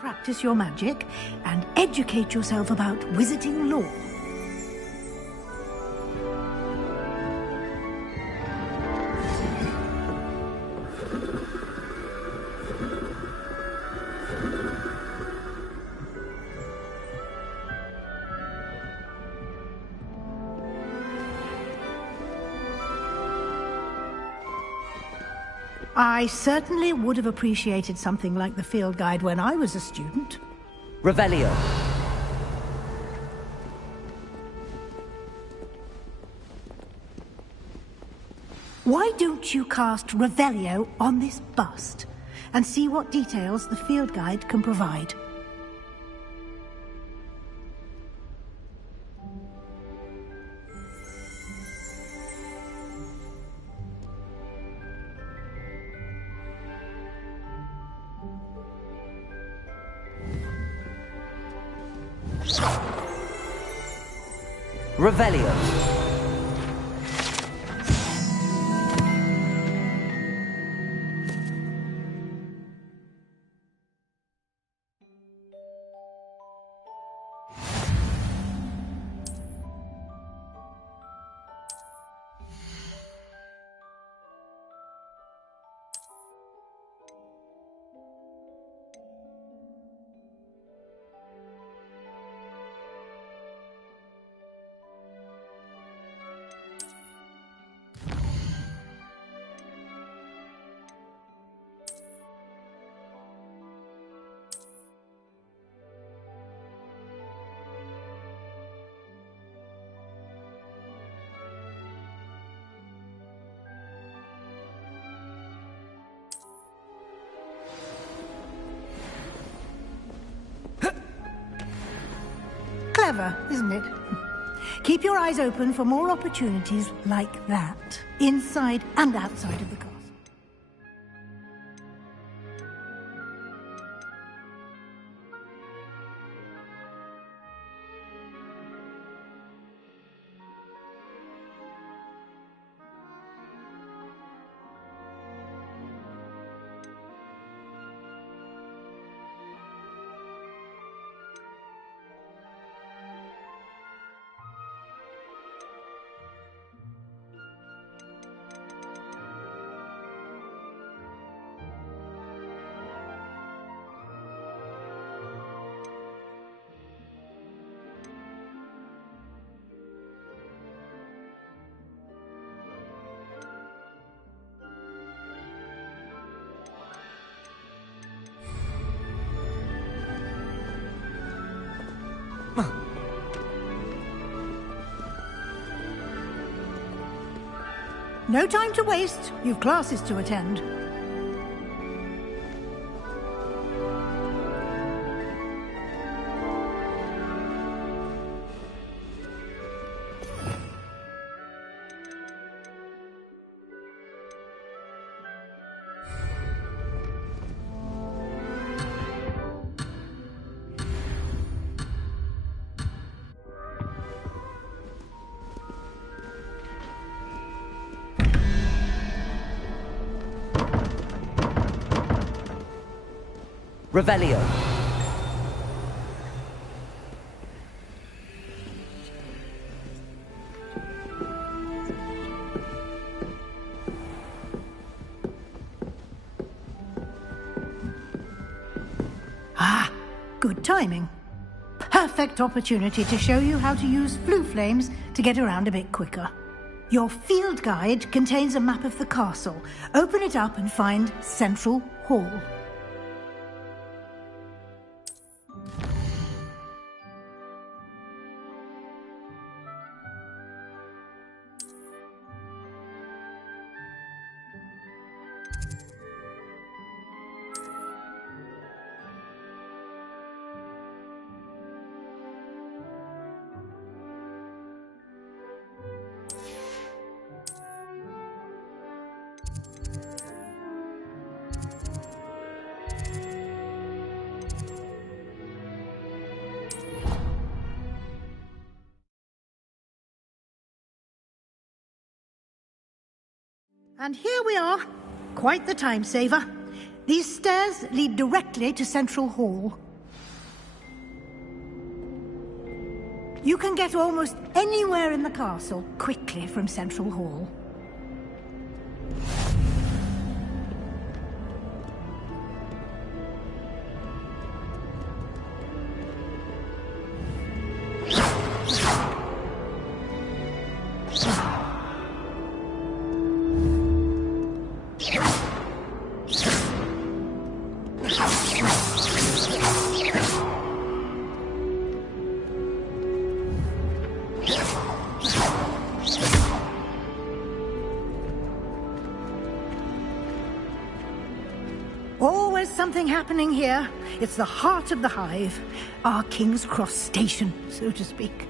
practice your magic and educate yourself about wizarding lore. I certainly would have appreciated something like the field guide when I was a student. Revelio. Why don't you cast Revelio on this bust and see what details the field guide can provide? Revelio. Clever, isn't it? Keep your eyes open for more opportunities like that, inside and outside of the castle. No time to waste. You've classes to attend. Revelio. Ah, good timing. Perfect opportunity to show you how to use flue flames to get around a bit quicker. Your field guide contains a map of the castle. Open it up and find Central Hall. And here we are. Quite the time saver. These stairs lead directly to Central Hall. You can get almost anywhere in the castle quickly from Central Hall. Always something happening here. It's the heart of the Hive. Our King's Cross station, so to speak.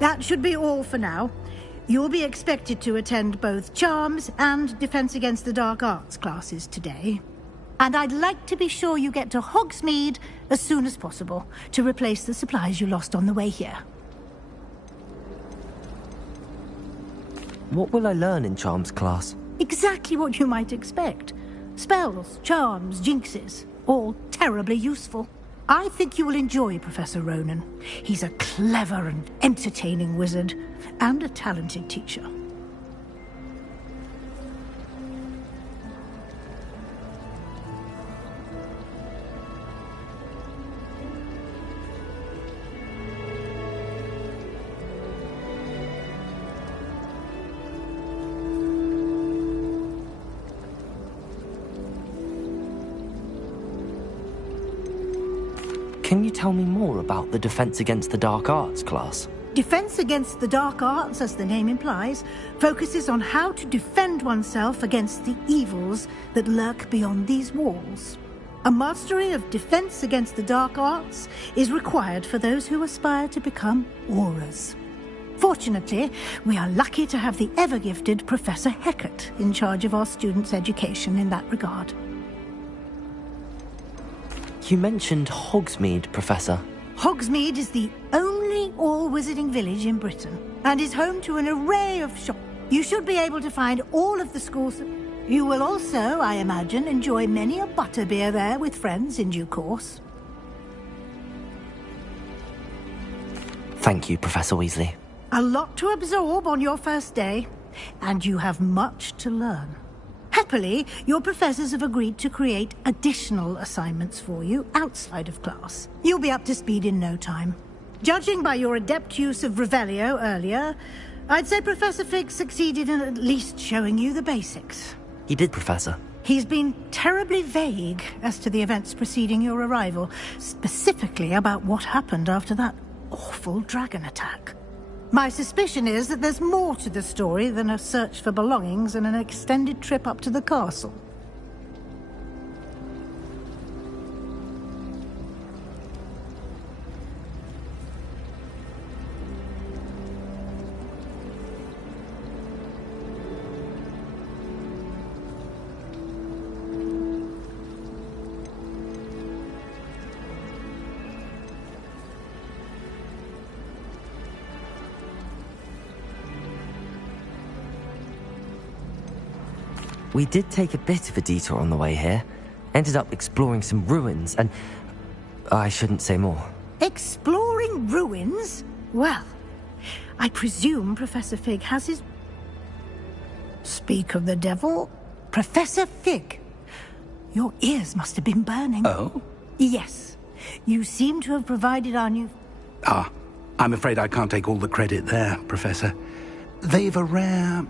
That should be all for now. You'll be expected to attend both Charms and Defense Against the Dark Arts classes today. And I'd like to be sure you get to Hogsmeade as soon as possible to replace the supplies you lost on the way here. What will I learn in Charms class? Exactly what you might expect. Spells, charms, jinxes, all terribly useful. I think you will enjoy Professor Ronen. He's a clever and entertaining wizard, and a talented teacher. Can you tell me more about the Defense Against the Dark Arts class? Defense Against the Dark Arts, as the name implies, focuses on how to defend oneself against the evils that lurk beyond these walls. A mastery of Defense Against the Dark Arts is required for those who aspire to become Aurors. Fortunately, we are lucky to have the ever-gifted Professor Hecat in charge of our students' education in that regard. You mentioned Hogsmeade, Professor. Hogsmeade is the only all-wizarding village in Britain, and is home to an array of shops. You should be able to find all of the schools. You will also, I imagine, enjoy many a butterbeer there with friends in due course. Thank you, Professor Weasley. A lot to absorb on your first day, and you have much to learn. Happily, your professors have agreed to create additional assignments for you outside of class. You'll be up to speed in no time. Judging by your adept use of Revelio earlier, I'd say Professor Fig succeeded in at least showing you the basics. He did, Professor. He's been terribly vague as to the events preceding your arrival, specifically about what happened after that awful dragon attack. My suspicion is that there's more to the story than a search for belongings and an extended trip up to the castle. We did take a bit of a detour on the way here. Ended up exploring some ruins and... I shouldn't say more. Exploring ruins? Well, I presume Professor Fig has his... Speak of the devil. Professor Fig. Your ears must have been burning. Oh? Yes. You seem to have provided our new... I'm afraid I can't take all the credit there, Professor. They've a rare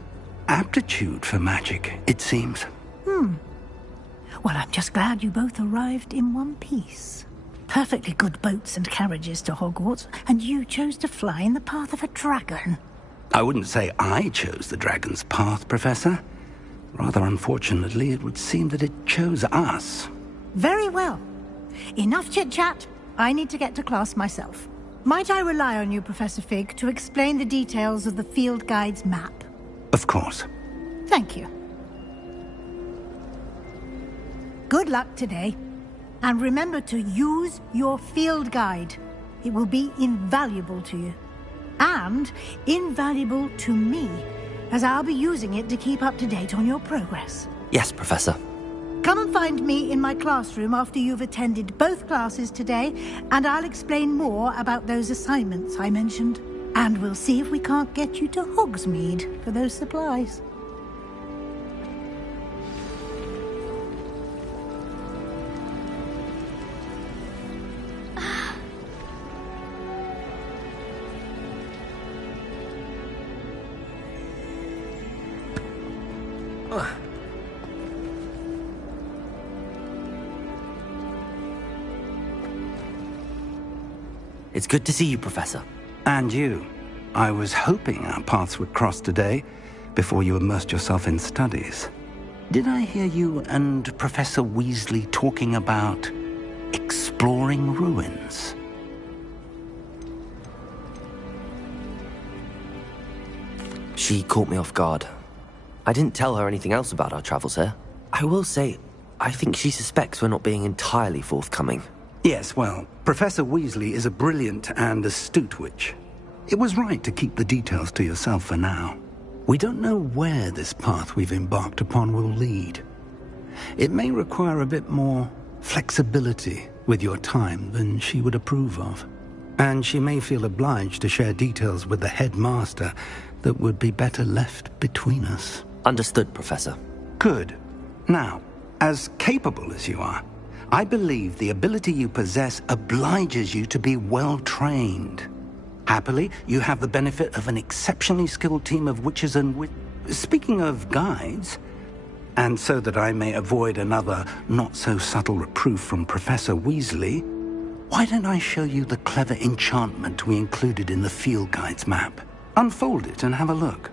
aptitude for magic, it seems. Well, I'm just glad you both arrived in one piece. Perfectly good boats and carriages to Hogwarts, and you chose to fly in the path of a dragon. I wouldn't say I chose the dragon's path, Professor. Rather unfortunately, it would seem that it chose us. Very well. Enough chit-chat. I need to get to class myself. Might I rely on you, Professor Fig, to explain the details of the field guide's map? Of course. Thank you. Good luck today. And remember to use your field guide. It will be invaluable to you. And invaluable to me, as I'll be using it to keep up to date on your progress. Yes, Professor. Come and find me in my classroom after you've attended both classes today, and I'll explain more about those assignments I mentioned. And we'll see if we can't get you to Hogsmeade for those supplies. It's good to see you, Professor. And you. I was hoping our paths would cross today, before you immersed yourself in studies. Did I hear you and Professor Weasley talking about exploring ruins? She caught me off guard. I didn't tell her anything else about our travels here. I will say, I think she suspects we're not being entirely forthcoming. Yes, well, Professor Weasley is a brilliant and astute witch. It was right to keep the details to yourself for now. We don't know where this path we've embarked upon will lead. It may require a bit more flexibility with your time than she would approve of. And she may feel obliged to share details with the headmaster that would be better left between us. Understood, Professor. Good. Now, as capable as you are, I believe the ability you possess obliges you to be well-trained. Happily, you have the benefit of an exceptionally skilled team of witches and Speaking of guides, and so that I may avoid another not-so-subtle reproof from Professor Weasley, why don't I show you the clever enchantment we included in the field guide's map? Unfold it and have a look.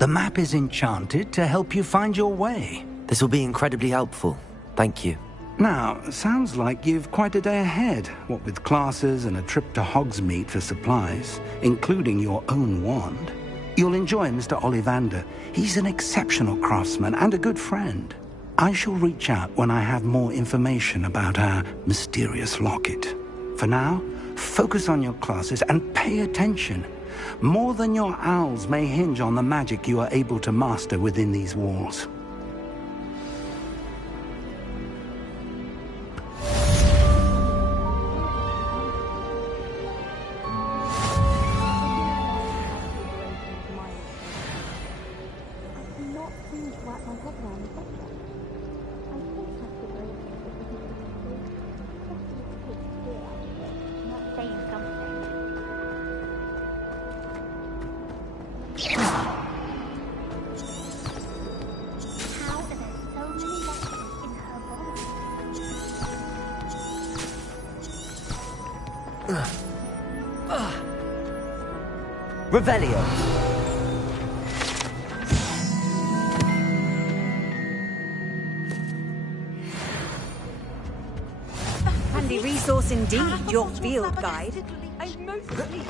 The map is enchanted to help you find your way. This will be incredibly helpful. Thank you. Now, sounds like you've quite a day ahead, what with classes and a trip to Hogsmeade for supplies, including your own wand. You'll enjoy Mr. Ollivander. He's an exceptional craftsman and a good friend. I shall reach out when I have more information about our mysterious locket. For now, focus on your classes and pay attention. More than your owls may hinge on the magic you are able to master within these walls. Revelio. Handy resource indeed, your field guide. I mostly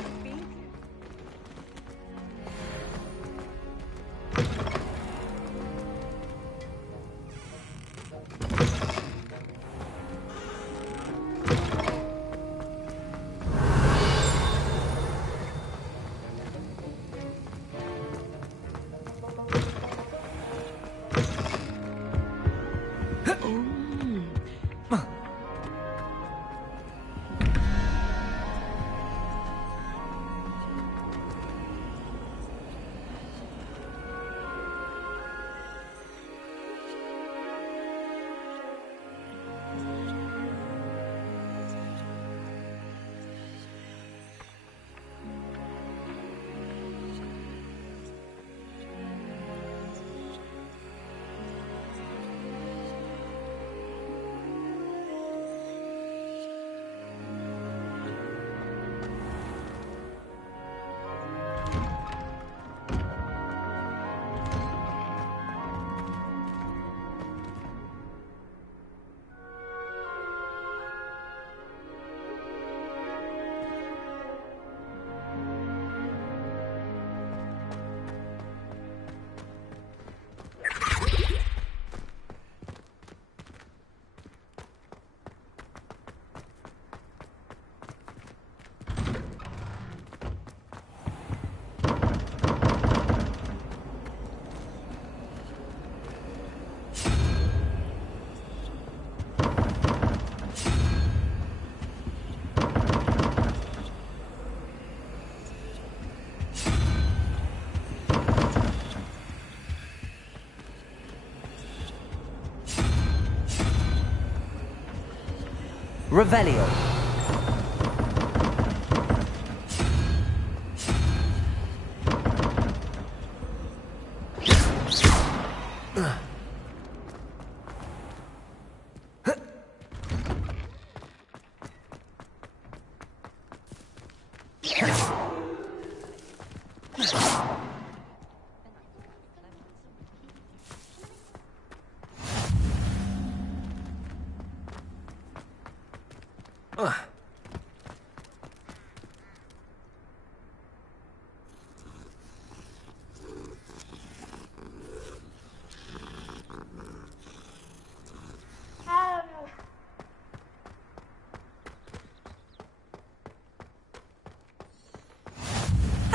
Revelio.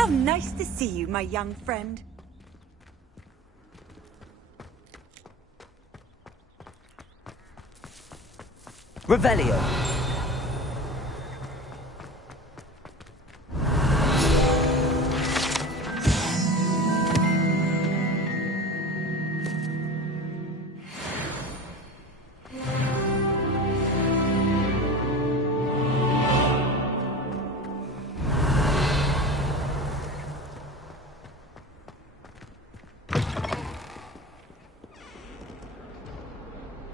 How nice to see you, my young friend. Revelio.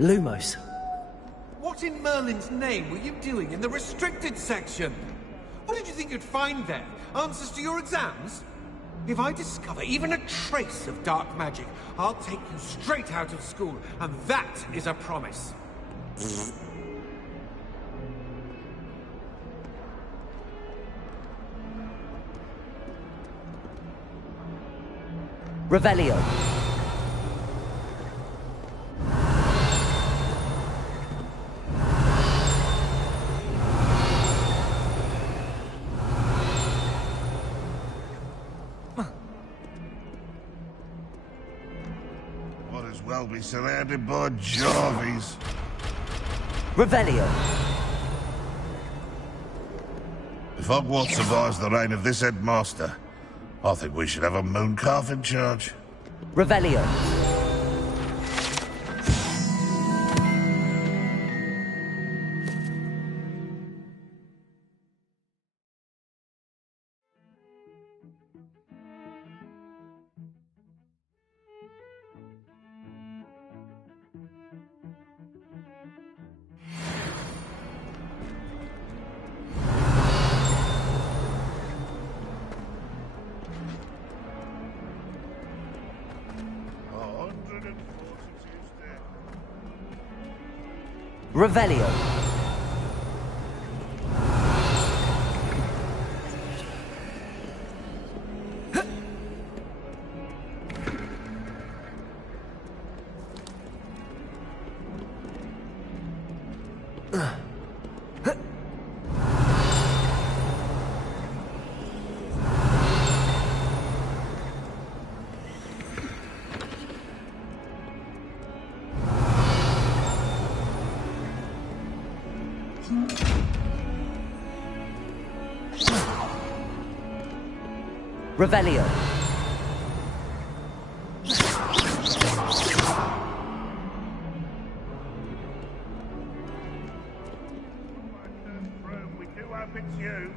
Lumos. What in Merlin's name were you doing in the restricted section? What did you think you'd find there? Answers to your exams? If I discover even a trace of dark magic, I'll take you straight out of school, and that is a promise. Revelio. Might as well be surrounded by Jarvies. Revelio. If Hogwarts survives the reign of this headmaster, I think we should have a Mooncalf in charge. Revelio. Revelio. Revelio. We do hope it's you.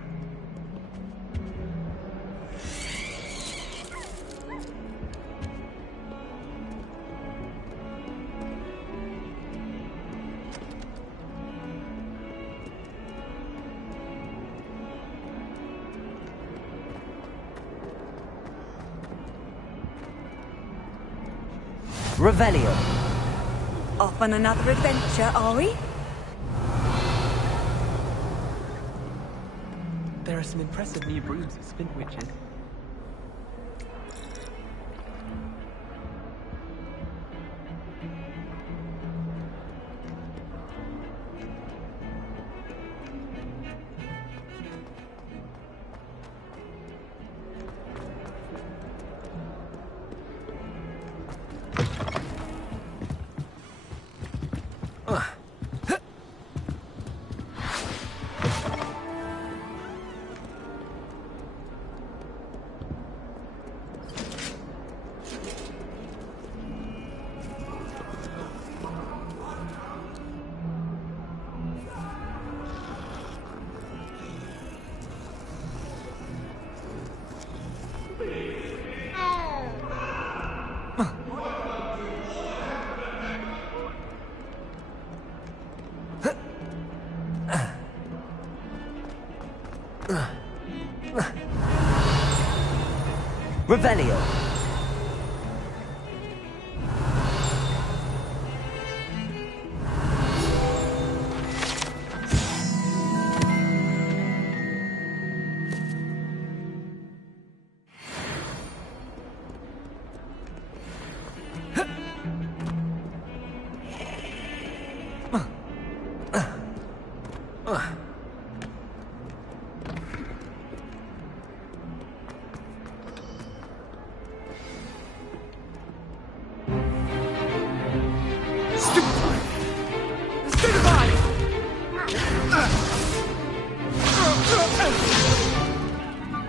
Revelio. Off on another adventure, are we? There are some impressive new brooms of Spin Witches. Revelio.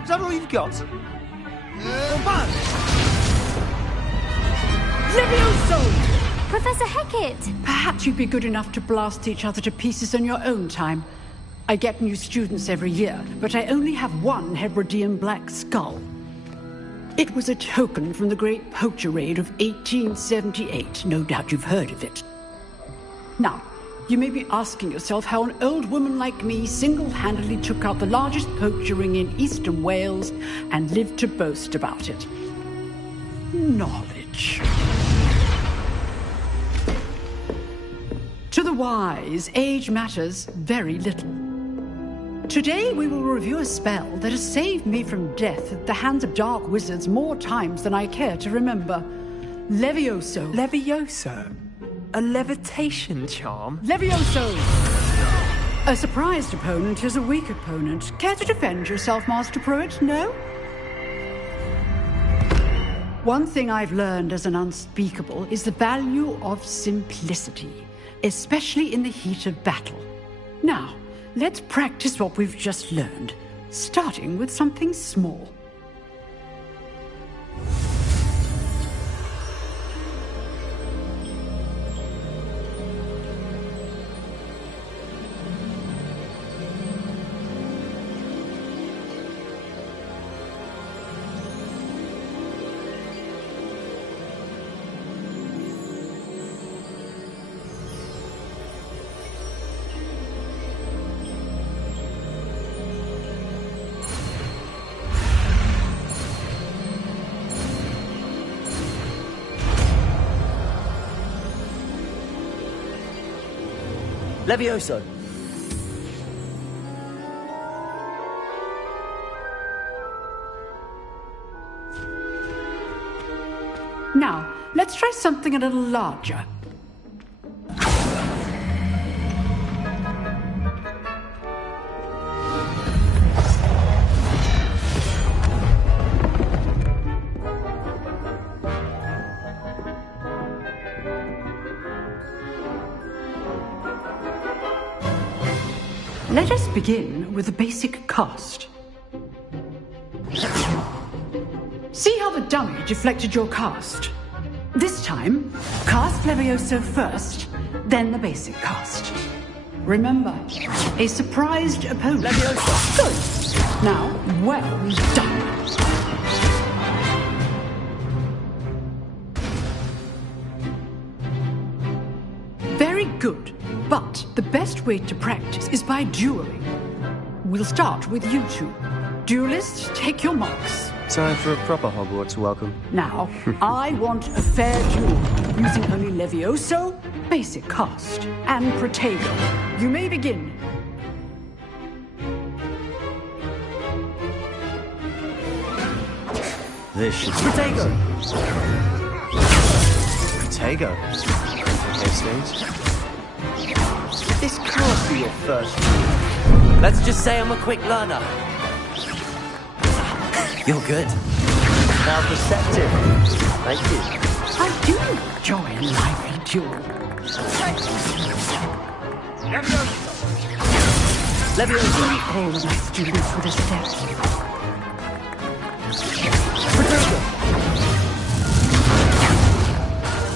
Is that all you've got? Levioso! Professor Hecat! Perhaps you'd be good enough to blast each other to pieces in your own time. I get new students every year, but I only have one Hebridean black skull. It was a token from the Great Poacher Raid of 1878. No doubt you've heard of it. Now, You may be asking yourself how an old woman like me single-handedly took out the largest poacher ring in eastern Wales and lived to boast about it. Knowledge. To the wise, age matters very little. Today we will review a spell that has saved me from death at the hands of dark wizards more times than I care to remember. Levioso. Levioso? A levitation charm? Levioso! A surprised opponent is a weak opponent. Care to defend yourself, Master Pruitt? No? One thing I've learned as an unspeakable is the value of simplicity, especially in the heat of battle. Now, let's practice what we've just learned, starting with something small. Levioso! Now, let's try something a little larger. Let us begin with the basic cast. See how the dummy deflected your cast? This time, cast Levioso first, then the basic cast. Remember, a surprised opponent. Levioso! Good! Now, well done. Very good. But the best way to practice is by dueling. We'll start with you two. Duelists, take your marks. Time for a proper Hogwarts welcome. Now, I want a fair duel, using only Levioso, basic cast, and Protego. You may begin. This should be Protego! Protego? Okay, stage. This can't be your first move. Let's just say I'm a quick learner. You're good. Now perceptive. Thank you. I do enjoy a lively duel. Levioso! All of my students with a step. Protego!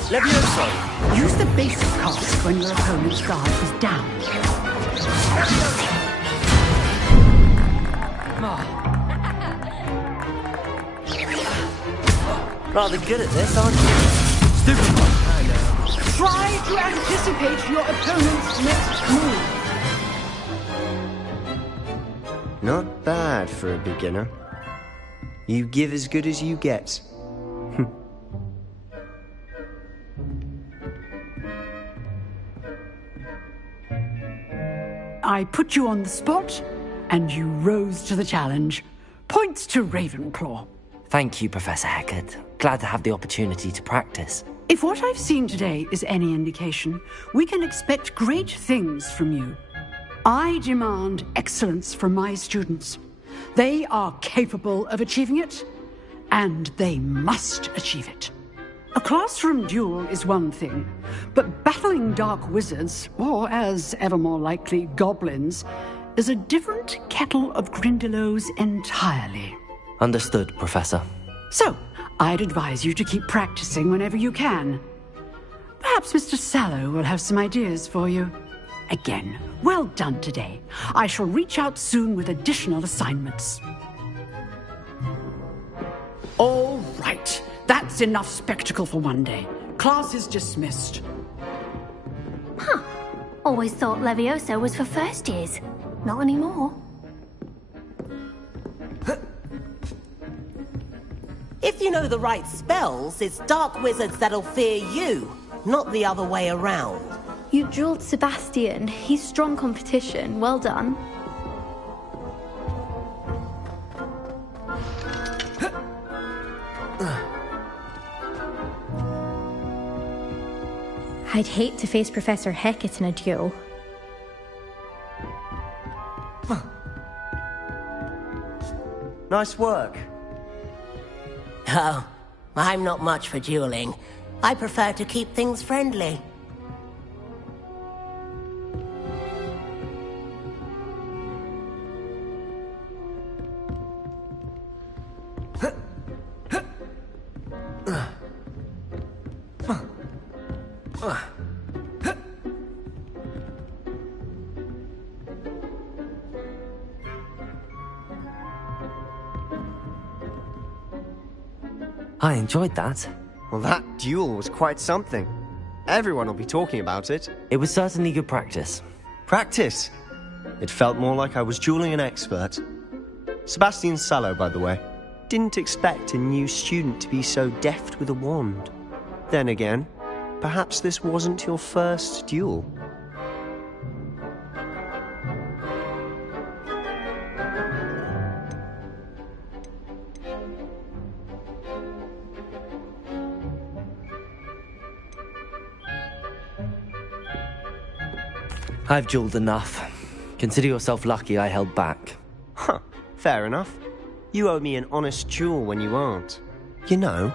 Levioso! Use the basic cast when your opponent's guard is down. Rather good at this, aren't you? Stupid one. I know. Try to anticipate your opponent's next move. Not bad for a beginner. You give as good as you get. I put you on the spot, and you rose to the challenge. Points to Ravenclaw. Thank you, Professor Hecat. Glad to have the opportunity to practice. If what I've seen today is any indication, we can expect great things from you. I demand excellence from my students. They are capable of achieving it, and they must achieve it. A classroom duel is one thing, but battling dark wizards, or as ever more likely, goblins, is a different kettle of Grindylows entirely. Understood, Professor. So, I'd advise you to keep practicing whenever you can. Perhaps Mr. Sallow will have some ideas for you. Again, well done today. I shall reach out soon with additional assignments. All right. That's enough spectacle for one day. Class is dismissed. Huh. Always thought Levioso was for first years. Not anymore. If you know the right spells, it's dark wizards that'll fear you, not the other way around. You drilled Sebastian. He's strong competition. Well done. I'd hate to face Professor Hecat in a duel. Nice work. Oh, I'm not much for dueling. I prefer to keep things friendly. I enjoyed that. Well, that duel was quite something. Everyone will be talking about it. It was certainly good practice. Practice? It felt more like I was dueling an expert. Sebastian Sallow, by the way. Didn't expect a new student to be so deft with a wand. Then again, perhaps this wasn't your first duel. I've dueled enough. Consider yourself lucky I held back. Huh, fair enough. You owe me an honest duel when you aren't. You know,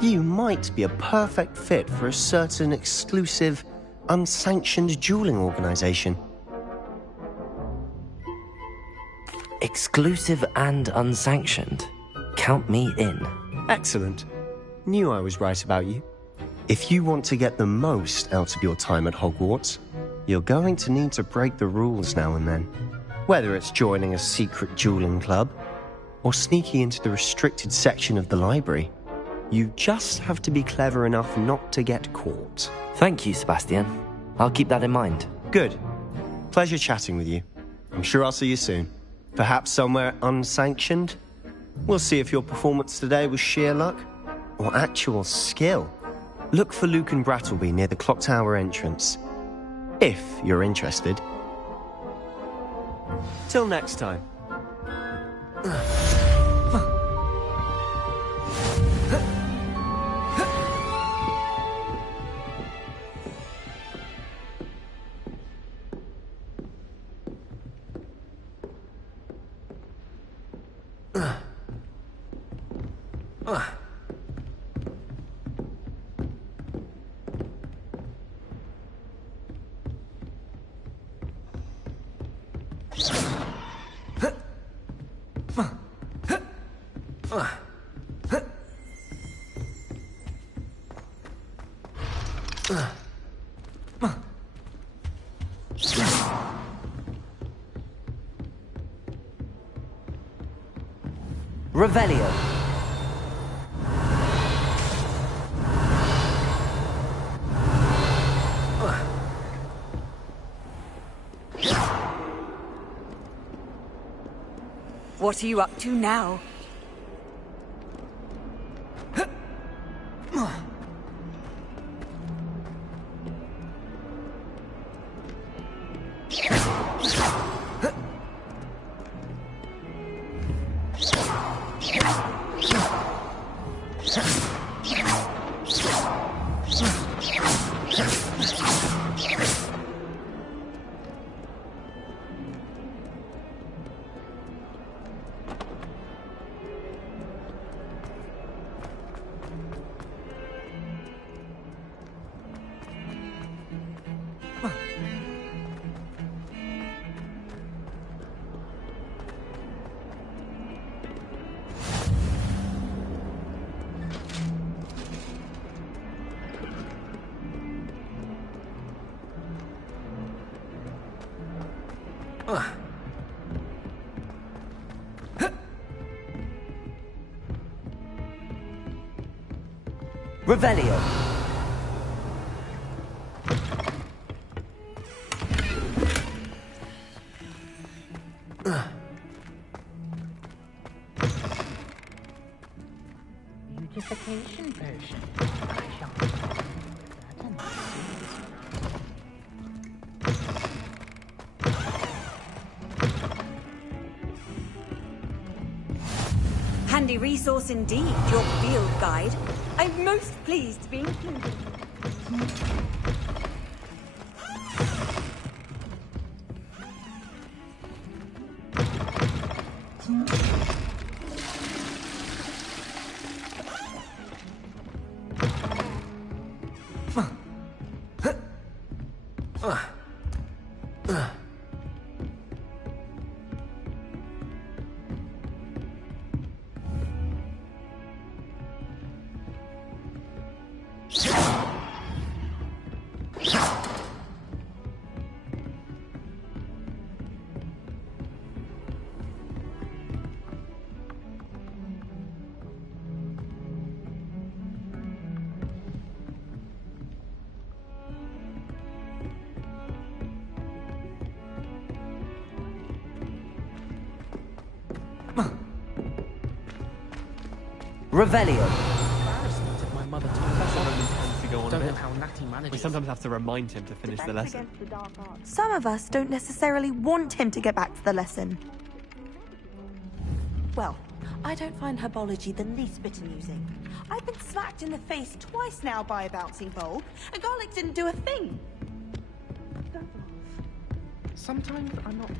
you might be a perfect fit for a certain exclusive, unsanctioned dueling organization. Exclusive and unsanctioned. Count me in. Excellent. Knew I was right about you. If you want to get the most out of your time at Hogwarts, you're going to need to break the rules now and then. Whether it's joining a secret dueling club, or sneaking into the restricted section of the library, you just have to be clever enough not to get caught. Thank you, Sebastian. I'll keep that in mind. Good. Pleasure chatting with you. I'm sure I'll see you soon. Perhaps somewhere unsanctioned? We'll see if your performance today was sheer luck, or actual skill. Look for Lucan Brattleby near the Clock Tower entrance. If you're interested. Till next time. Revelio. What are you up to now? Revelio. Amplification potion. I shall certainly Handy resource indeed, your field guide. I'm most pleased to be included. Revelio. My mother told us to go on. Don't know how Natty manages. We sometimes have to remind him to finish the lesson. Some of us don't necessarily want him to get back to the lesson. Well, I don't find herbology the least bit amusing. I've been smacked in the face twice now by a bouncing bulb, and Garlic didn't do a thing. Sometimes I'm not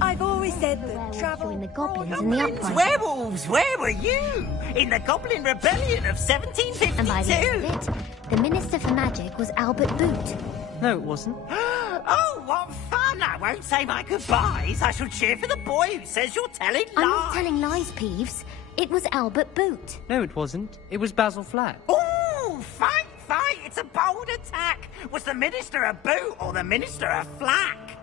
I've always said that travel in the goblins and the uprising. Werewolves, where were you? In the Goblin Rebellion of 1752. And by the end of it, the Minister for Magic was Albert Boot. No, it wasn't. Oh, what fun! I won't say my goodbyes. I shall cheer for the boy who says you're telling lies. I'm not telling lies, Peeves. It was Albert Boot. No, it wasn't. It was Basil Flat. Oh, fight! It's a bold attack. Was the Minister a boot or the Minister a flack?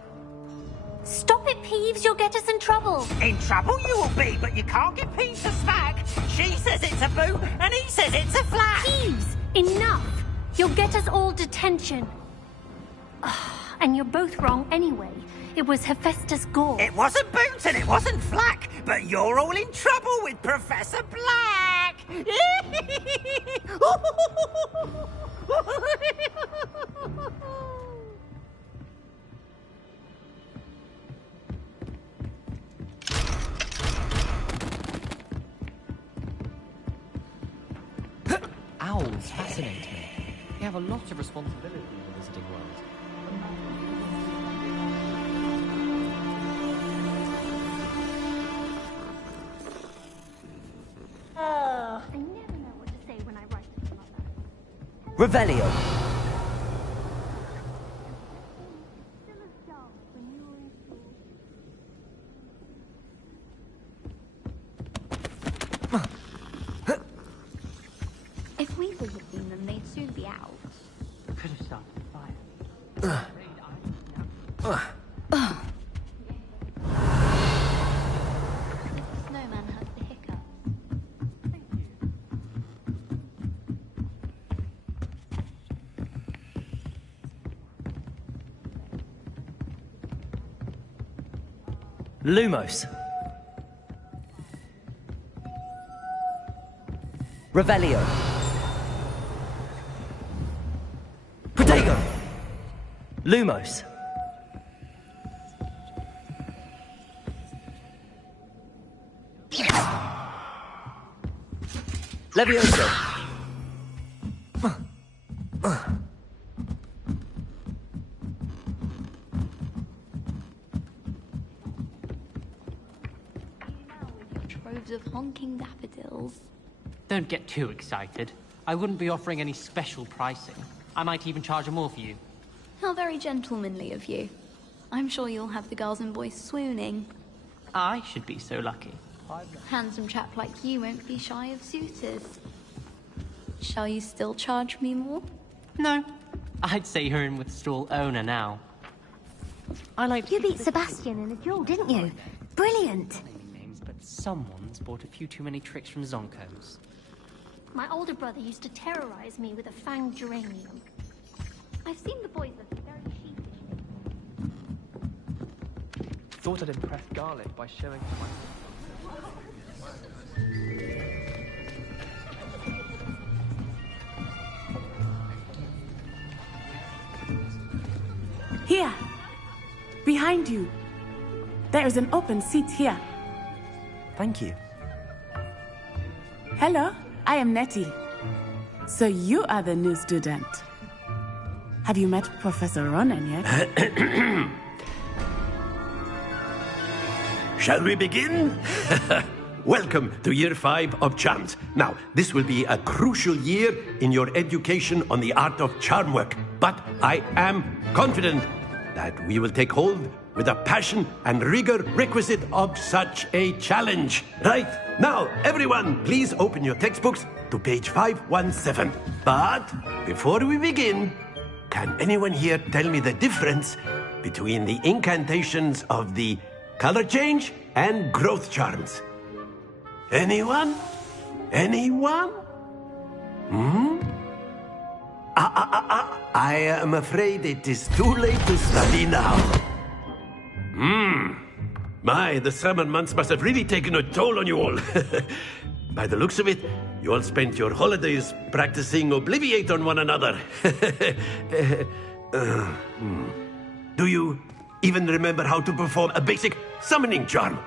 Stop it, Peeves. You'll get us in trouble. In trouble you will be, but you can't get Peeves to smack. She says it's a boot, and he says it's a flack. Peeves, enough. You'll get us all detention. And you're both wrong anyway. It was Hephaestus Gore. It wasn't boot and it wasn't flack, but you're all in trouble with Professor Black. Owls fascinate me. They have a lot of responsibility in the visiting world. I never know what to say when I write to Mother. Revelio. If we were looking, then they'd soon be out. Could have started a fire. The snowman has the hiccups. Lumos. Revelio. Protego. Lumos. Levioso. Troves of honking daffodils. Don't get too excited. I wouldn't be offering any special pricing. I might even charge more for you. How very gentlemanly of you. I'm sure you'll have the girls and boys swooning. I should be so lucky. Handsome chap like you won't be shy of suitors. Shall you still charge me more? No. I'd say you're in with the stall owner now. You beat Sebastian in a duel, didn't you? Brilliant. Names, but someone's bought a few too many tricks from Zonkos. My older brother used to terrorize me with a fanged geranium. I've seen the boys look very sheepish. thought I'd impress Garlic by showing her my... Here! Behind you! There is an open seat here. Thank you. Hello, I am Nettie. So you are the new student. Have you met Professor Ronan yet? Shall we begin? Welcome to Year 5 of Charms. Now, this will be a crucial year in your education on the art of charm work. But I am confident that we will take hold with the passion and rigor requisite of such a challenge. Right, now, everyone, please open your textbooks to page 517. But before we begin, can anyone here tell me the difference between the incantations of the color change and growth charms? Anyone? Anyone? I am afraid it is too late to study now. My, the summer months must have really taken a toll on you all. By the looks of it, you all spent your holidays practicing Obliviate on one another. Do you even remember how to perform a basic summoning charm?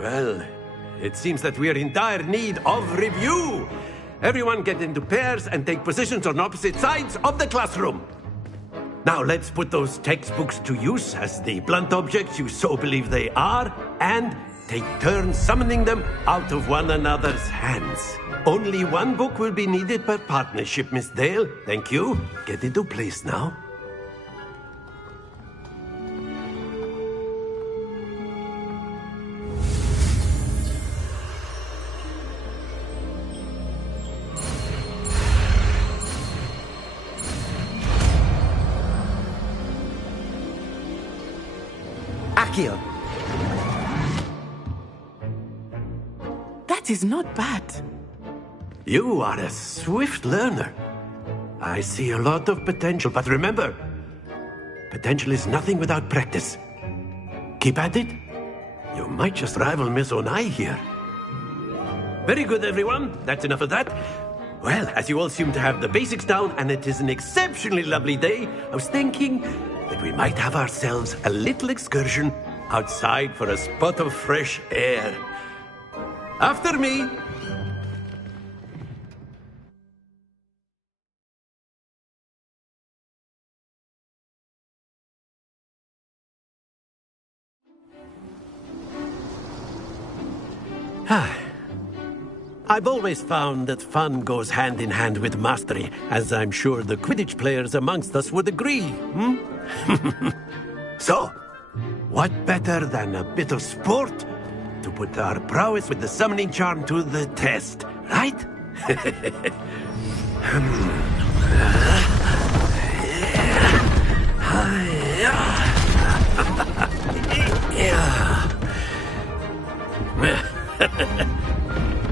Well, it seems that we are in dire need of review. Everyone get into pairs and take positions on opposite sides of the classroom. Now let's put those textbooks to use as the blunt objects you so believe they are, and take turns summoning them out of one another's hands. Only one book will be needed per partnership, Miss Dale. Thank you. Get into place now. Accio. That is not bad. You are a swift learner. I see a lot of potential, but remember, potential is nothing without practice. Keep at it. You might just rival Miss Onai here. Very good, everyone. That's enough of that. Well, as you all seem to have the basics down, and it is an exceptionally lovely day, I was thinking that we might have ourselves a little excursion outside for a spot of fresh air. After me. I've always found that fun goes hand in hand with mastery, as I'm sure the Quidditch players amongst us would agree, So, what better than a bit of sport to put our prowess with the summoning charm to the test, right?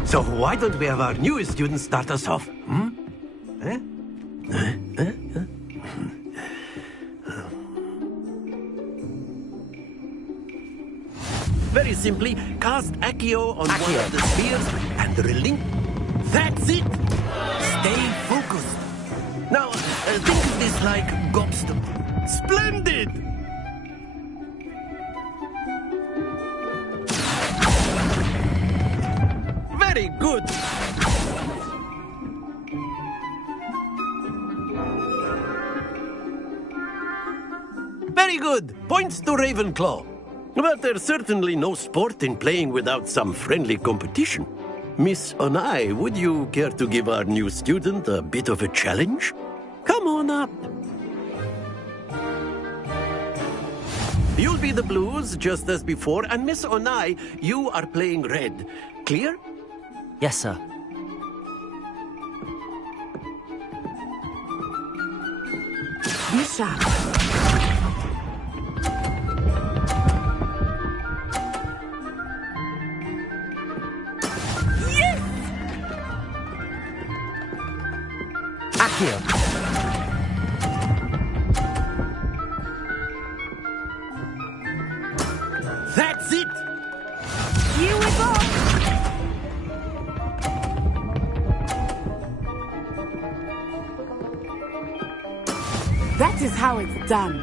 So why don't we have our newest student start us off? Very simply, cast Accio on one of the spheres and relinquish. That's it! Stay focused. Now, think of this like gobstopper. Splendid! Very good! Very good! Points to Ravenclaw. But there's certainly no sport in playing without some friendly competition. Miss Onai, would you care to give our new student a bit of a challenge? Come on up. You'll be the blues, just as before, and Miss Onai, you are playing red. Clear? Yes, sir. Be sharp. Accio. That is how it's done.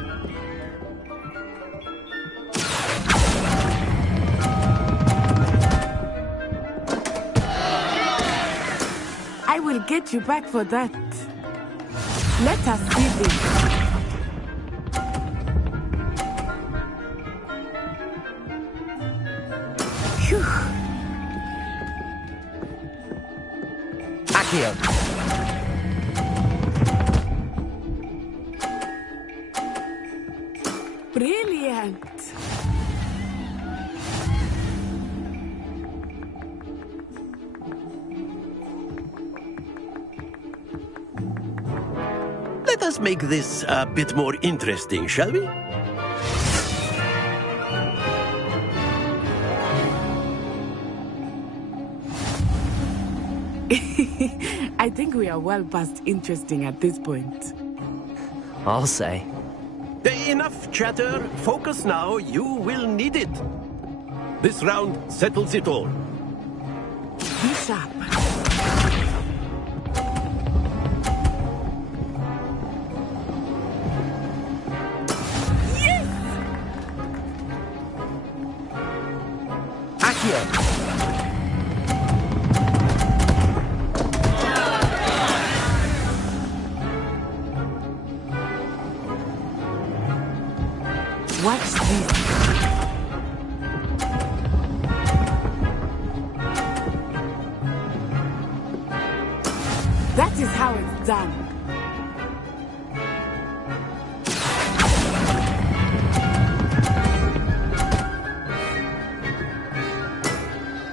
I will get you back for that. Let us see this. Phew. Accio. Brilliant. Let us make this a bit more interesting, shall we? I think we are well past interesting at this point. I'll say. Enough chatter. Focus now. You will need it. This round settles it all. Be sharp. Yes! Accio. Watch this. That is how it's done.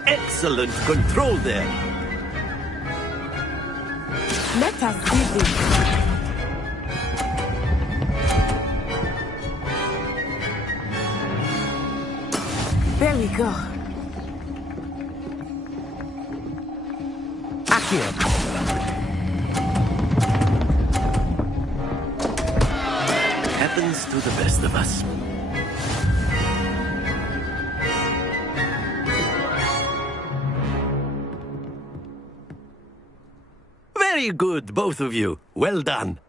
Excellent control there. Let us see this. There we go. Accio. Happens to the best of us. Very good, both of you. Well done.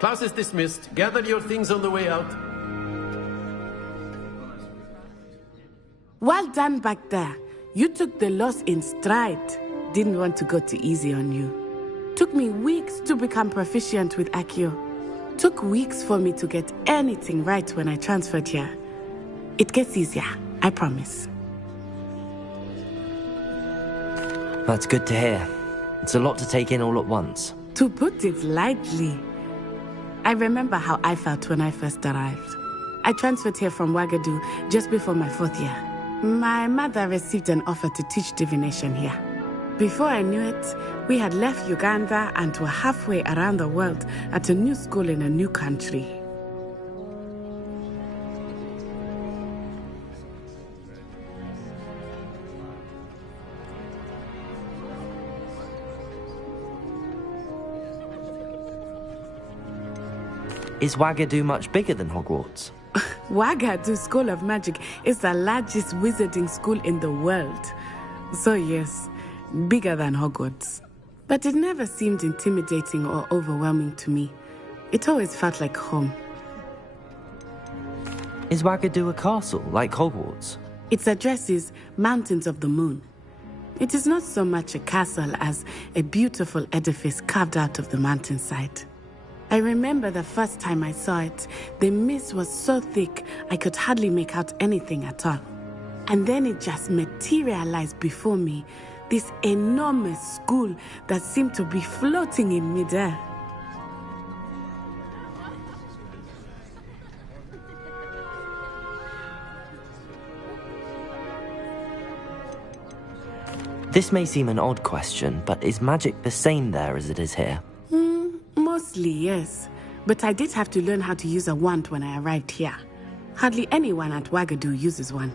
Class is dismissed. Gather your things on the way out. Well done back there. You took the loss in stride. Didn't want to go too easy on you. Took me weeks to become proficient with Accio. Took weeks for me to get anything right when I transferred here. It gets easier, I promise. That's good to hear. It's a lot to take in all at once. To put it lightly, I remember how I felt when I first arrived. I transferred here from Wagadu just before my 4th year. My mother received an offer to teach divination here. Before I knew it, we had left Uganda and were halfway around the world at a new school in a new country. Is Wagadu much bigger than Hogwarts? Wagadu School of Magic is the largest wizarding school in the world. So yes, bigger than Hogwarts. But it never seemed intimidating or overwhelming to me. It always felt like home. Is Wagadu a castle, like Hogwarts? Its address is Mountains of the Moon. It is not so much a castle as a beautiful edifice carved out of the mountainside. I remember the first time I saw it, the mist was so thick I could hardly make out anything at all. And then it just materialized before me, this enormous school that seemed to be floating in midair. This may seem an odd question, but is magic the same there as it is here? Mostly, yes. But I did have to learn how to use a wand when I arrived here. Hardly anyone at Wagadu uses one.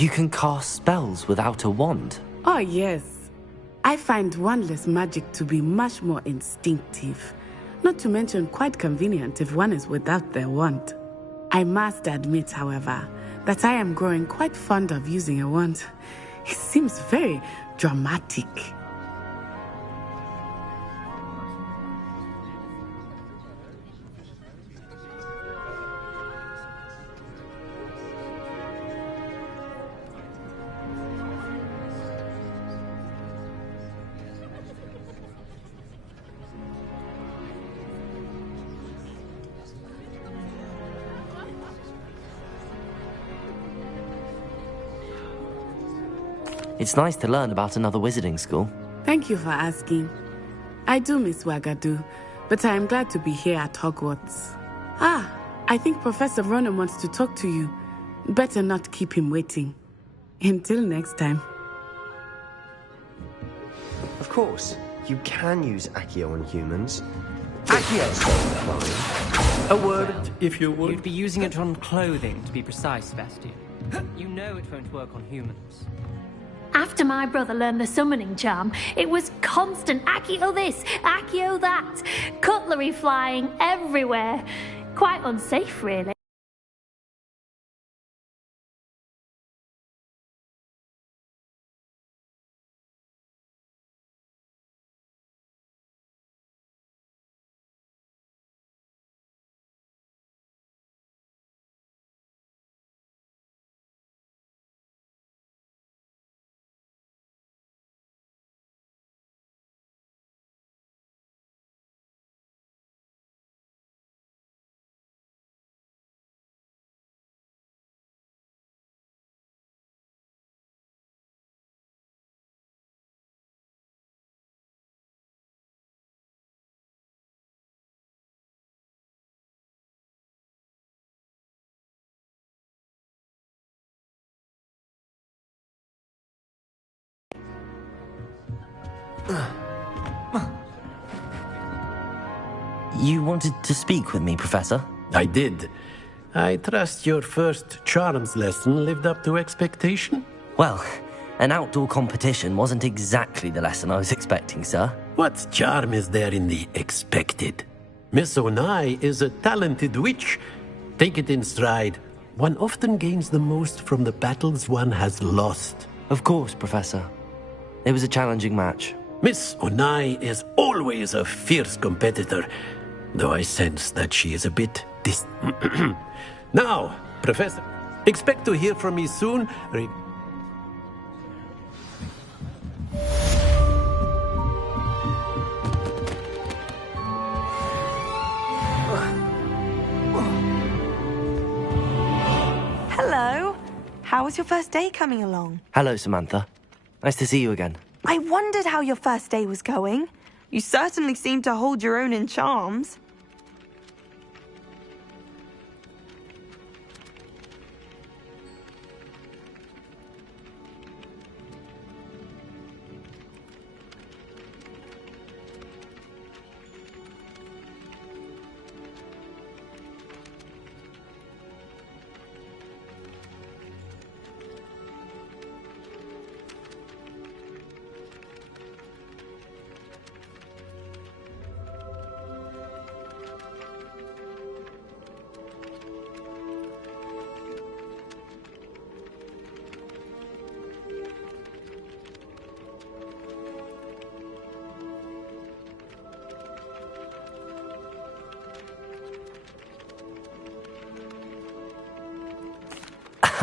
You can cast spells without a wand? Oh, yes. I find wandless magic to be much more instinctive. Not to mention quite convenient if one is without their wand. I must admit, however, that I am growing quite fond of using a wand. It seems very dramatic. It's nice to learn about another wizarding school. Thank you for asking. I do miss Wagadu, but I am glad to be here at Hogwarts. Ah, I think Professor Ronen wants to talk to you. Better not keep him waiting. Until next time. Of course, you can use Accio on humans. Accio! A word, if you would. You'd be using it on clothing, to be precise, Sebastian. You know it won't work on humans. After my brother learned the summoning charm, it was constant Accio this, Accio that, cutlery flying everywhere. Quite unsafe, really. You wanted to speak with me, Professor? I did. I trust your first charms lesson lived up to expectation? Well, an outdoor competition wasn't exactly the lesson I was expecting, sir. What charm is there in the expected? Miss Onai is a talented witch. Take it in stride. One often gains the most from the battles one has lost. Of course, Professor. It was a challenging match. Miss Onai is always a fierce competitor, though I sense that she is a bit Now, Professor, expect to hear from me soon. Hello. How was your first day coming along? Hello, Samantha. Nice to see you again. I wondered how your first day was going. You certainly seem to hold your own in charms.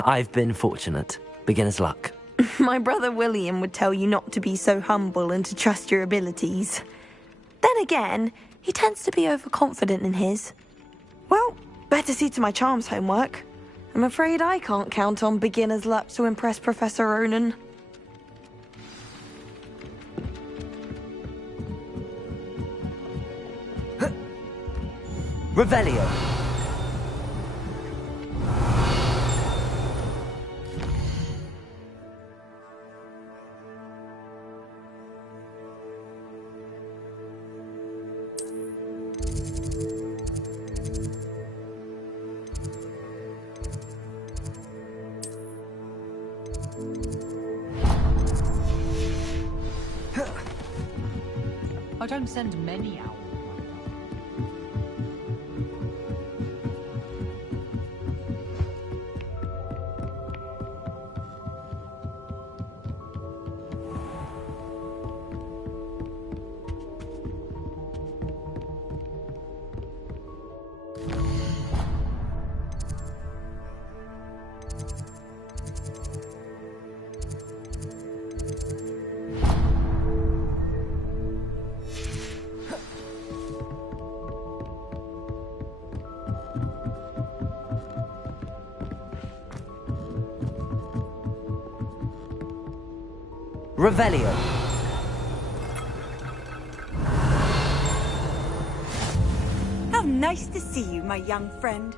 I've been fortunate. Beginner's luck. My brother William would tell you not to be so humble and to trust your abilities. Then again, he tends to be overconfident in his. Well, better see to my charms homework. I'm afraid I can't count on beginner's luck to impress Professor Ronen. Revelio. I don't send many out. Revelio. How nice to see you, my young friend.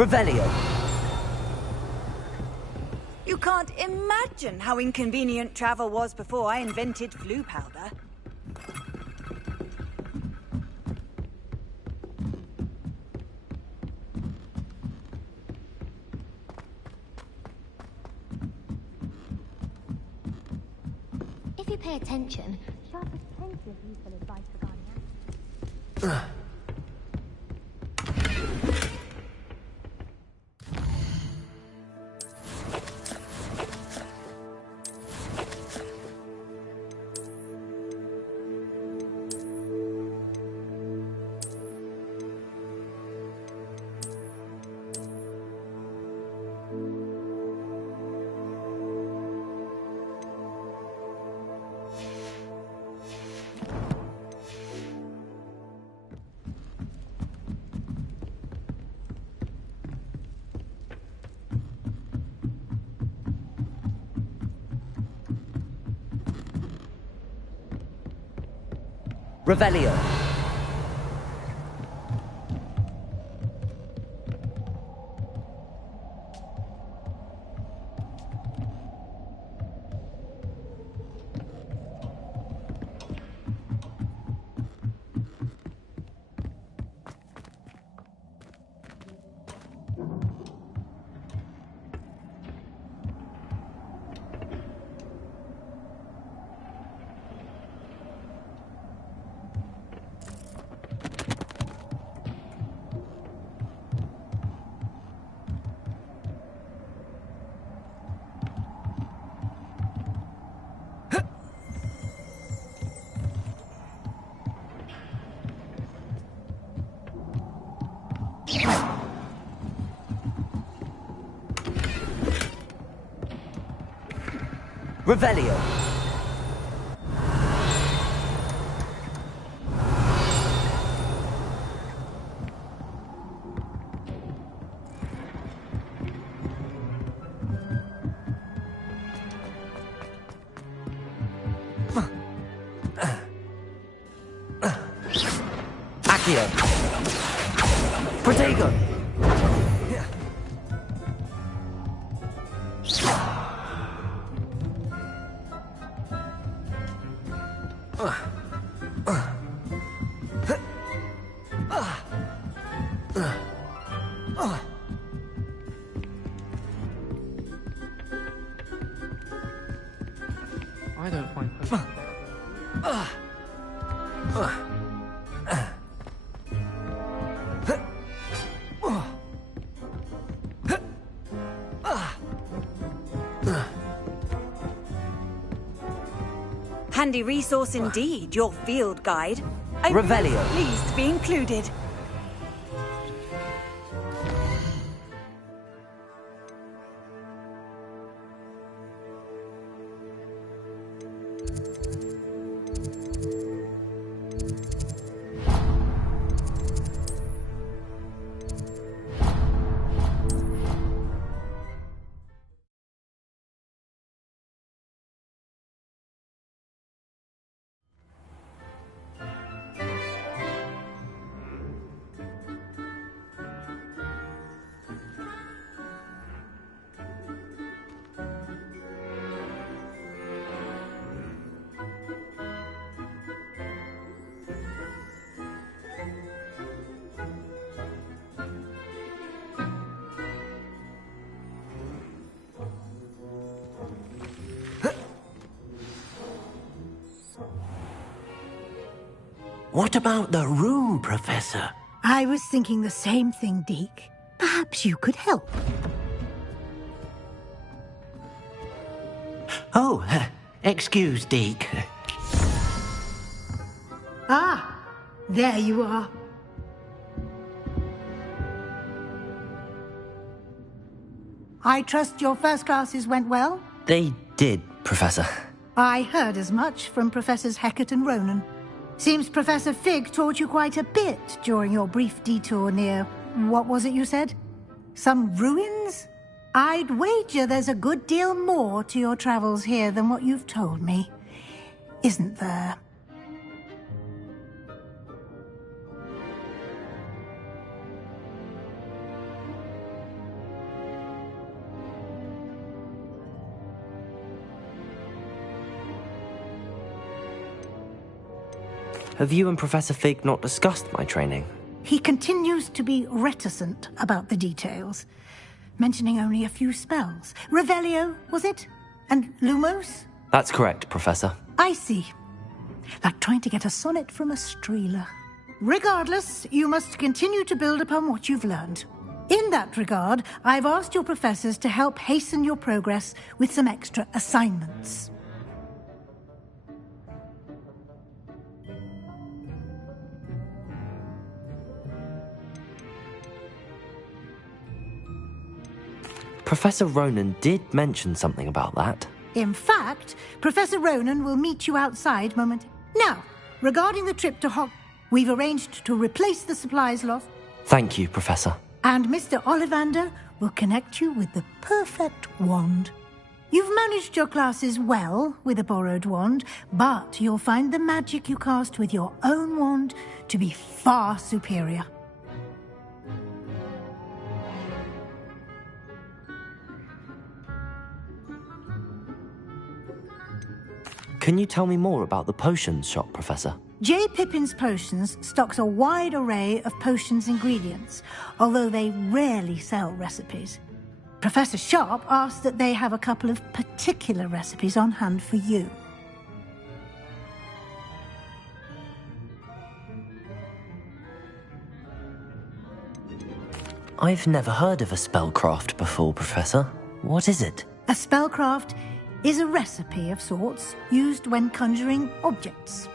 Revelio. You can't imagine how inconvenient travel was before I invented flu powder. If you pay attention, Sharp has plenty of useful advice regarding acting. Revelio. Revelio. Accio! Protego! I don't find potions. Handy resource indeed, your field guide. I'm Revelio. most pleased to be included. What about the room, Professor? I was thinking the same thing, Deke. Perhaps you could help. Oh, excuse, Deke. Ah, there you are. I trust your first classes went well? They did, Professor. I heard as much from Professors Hecat and Ronan. Seems Professor Fig taught you quite a bit during your brief detour near... what was it you said? Some ruins? I'd wager there's a good deal more to your travels here than what you've told me. Isn't there? Have you and Professor Fig not discussed my training? He continues to be reticent about the details, mentioning only a few spells. Revelio, was it? And Lumos? That's correct, Professor. I see. Like trying to get a sonnet from a streeler. Regardless, you must continue to build upon what you've learned. In that regard, I've asked your professors to help hasten your progress with some extra assignments. Professor Ronan did mention something about that. In fact, Professor Ronan will meet you outside momentarily. Now, regarding the trip to Hog, we've arranged to replace the supplies lost. Thank you, Professor. And Mr. Ollivander will connect you with the perfect wand. You've managed your classes well with a borrowed wand, but you'll find the magic you cast with your own wand to be far superior. Can you tell me more about the potions shop, Professor? J. Pippin's Potions stocks a wide array of potions ingredients, although they rarely sell recipes. Professor Sharp asked that they have a couple of particular recipes on hand for you. I've never heard of a spellcraft before, Professor. What is it? A spellcraft is a recipe of sorts used when conjuring objects.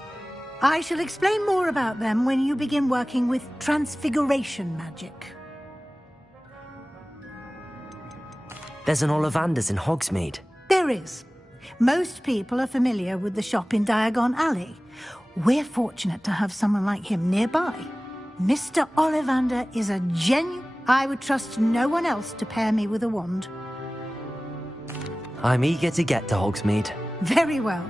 I shall explain more about them when you begin working with transfiguration magic. There's an Ollivanders in Hogsmeade. There is. Most people are familiar with the shop in Diagon Alley. We're fortunate to have someone like him nearby. Mr. Ollivander is a genuine... I would trust no one else to pair me with a wand. I'm eager to get to Hogsmeade. Very well.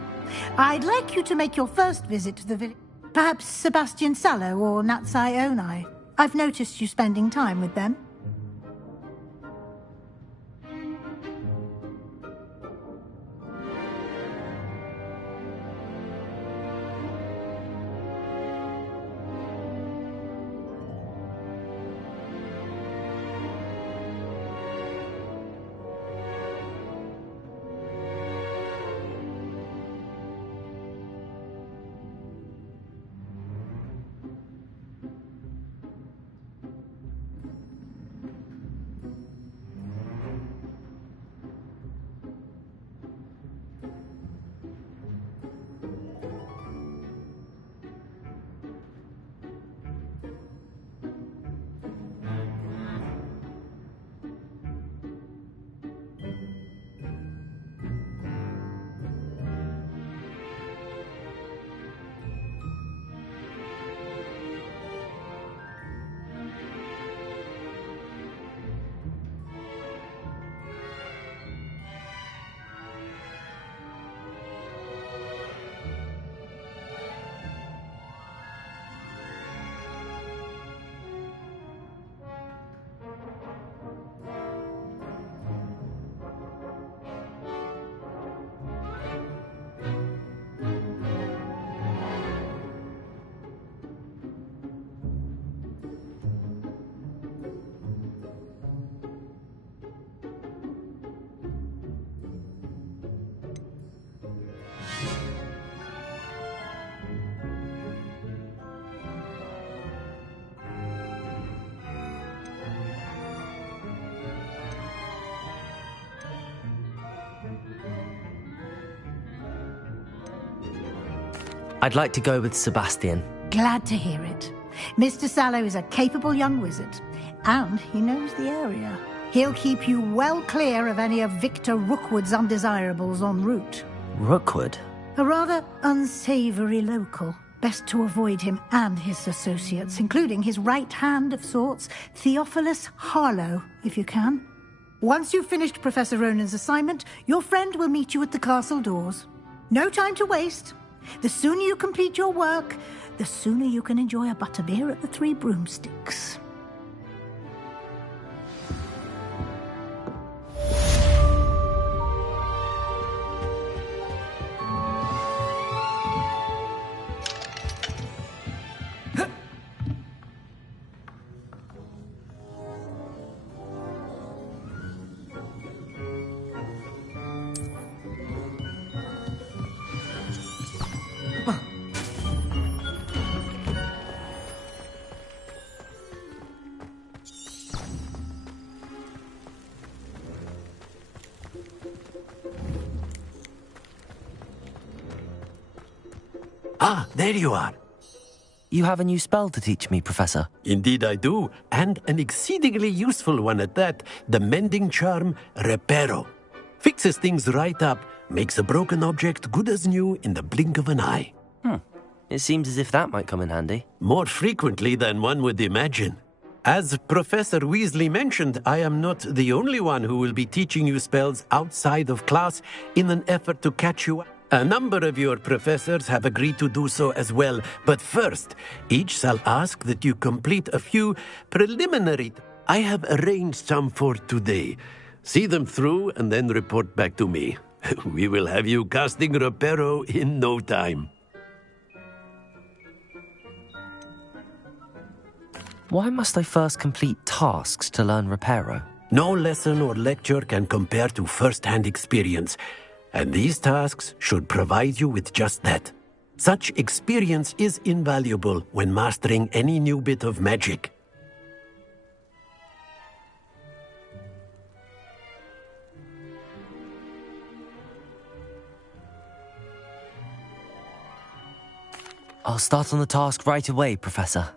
I'd like you to make your first visit to the village. Perhaps Sebastian Sallow or Natsai Onai. I've noticed you spending time with them. I'd like to go with Sebastian. Glad to hear it. Mr. Sallow is a capable young wizard, and he knows the area. He'll keep you well clear of any of Victor Rookwood's undesirables en route. Rookwood? A rather unsavory local. Best to avoid him and his associates, including his right hand of sorts, Theophilus Harlow, if you can. Once you've finished Professor Ronan's assignment, your friend will meet you at the castle doors. No time to waste. The sooner you complete your work, the sooner you can enjoy a butterbeer at the Three Broomsticks. Ah, there you are. You have a new spell to teach me, Professor. Indeed I do, and an exceedingly useful one at that. The mending charm, Reparo. Fixes things right up, makes a broken object good as new in the blink of an eye. It seems as if that might come in handy. More frequently than one would imagine. As Professor Weasley mentioned, I am not the only one who will be teaching you spells outside of class in an effort to catch you up. A number of your professors have agreed to do so as well, but first, each shall ask that you complete a few preliminary... I have arranged some for today. See them through and then report back to me. We will have you casting Reparo in no time. Why must I first complete tasks to learn Reparo? No lesson or lecture can compare to first-hand experience, and these tasks should provide you with just that. Such experience is invaluable when mastering any new bit of magic. I'll start on the task right away, Professor.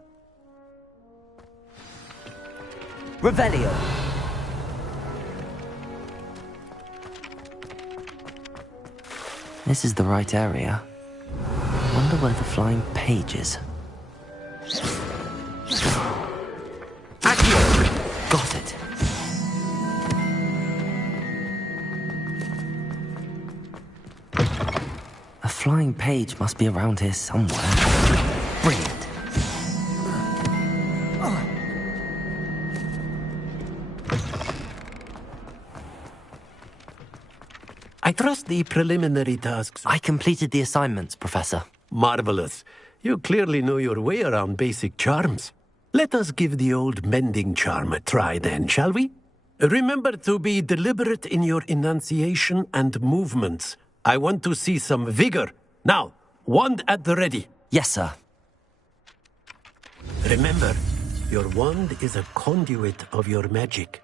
Revelio. This is the right area. Wonder where the flying page is. Accio! Got it. A flying page must be around here somewhere. Brilliant. I trust the preliminary tasks. I completed the assignments, Professor. Marvelous. You clearly know your way around basic charms. Let us give the old mending charm a try then, shall we? Remember to be deliberate in your enunciation and movements. I want to see some vigor. Now, wand at the ready. Yes, sir. Remember, your wand is a conduit of your magic.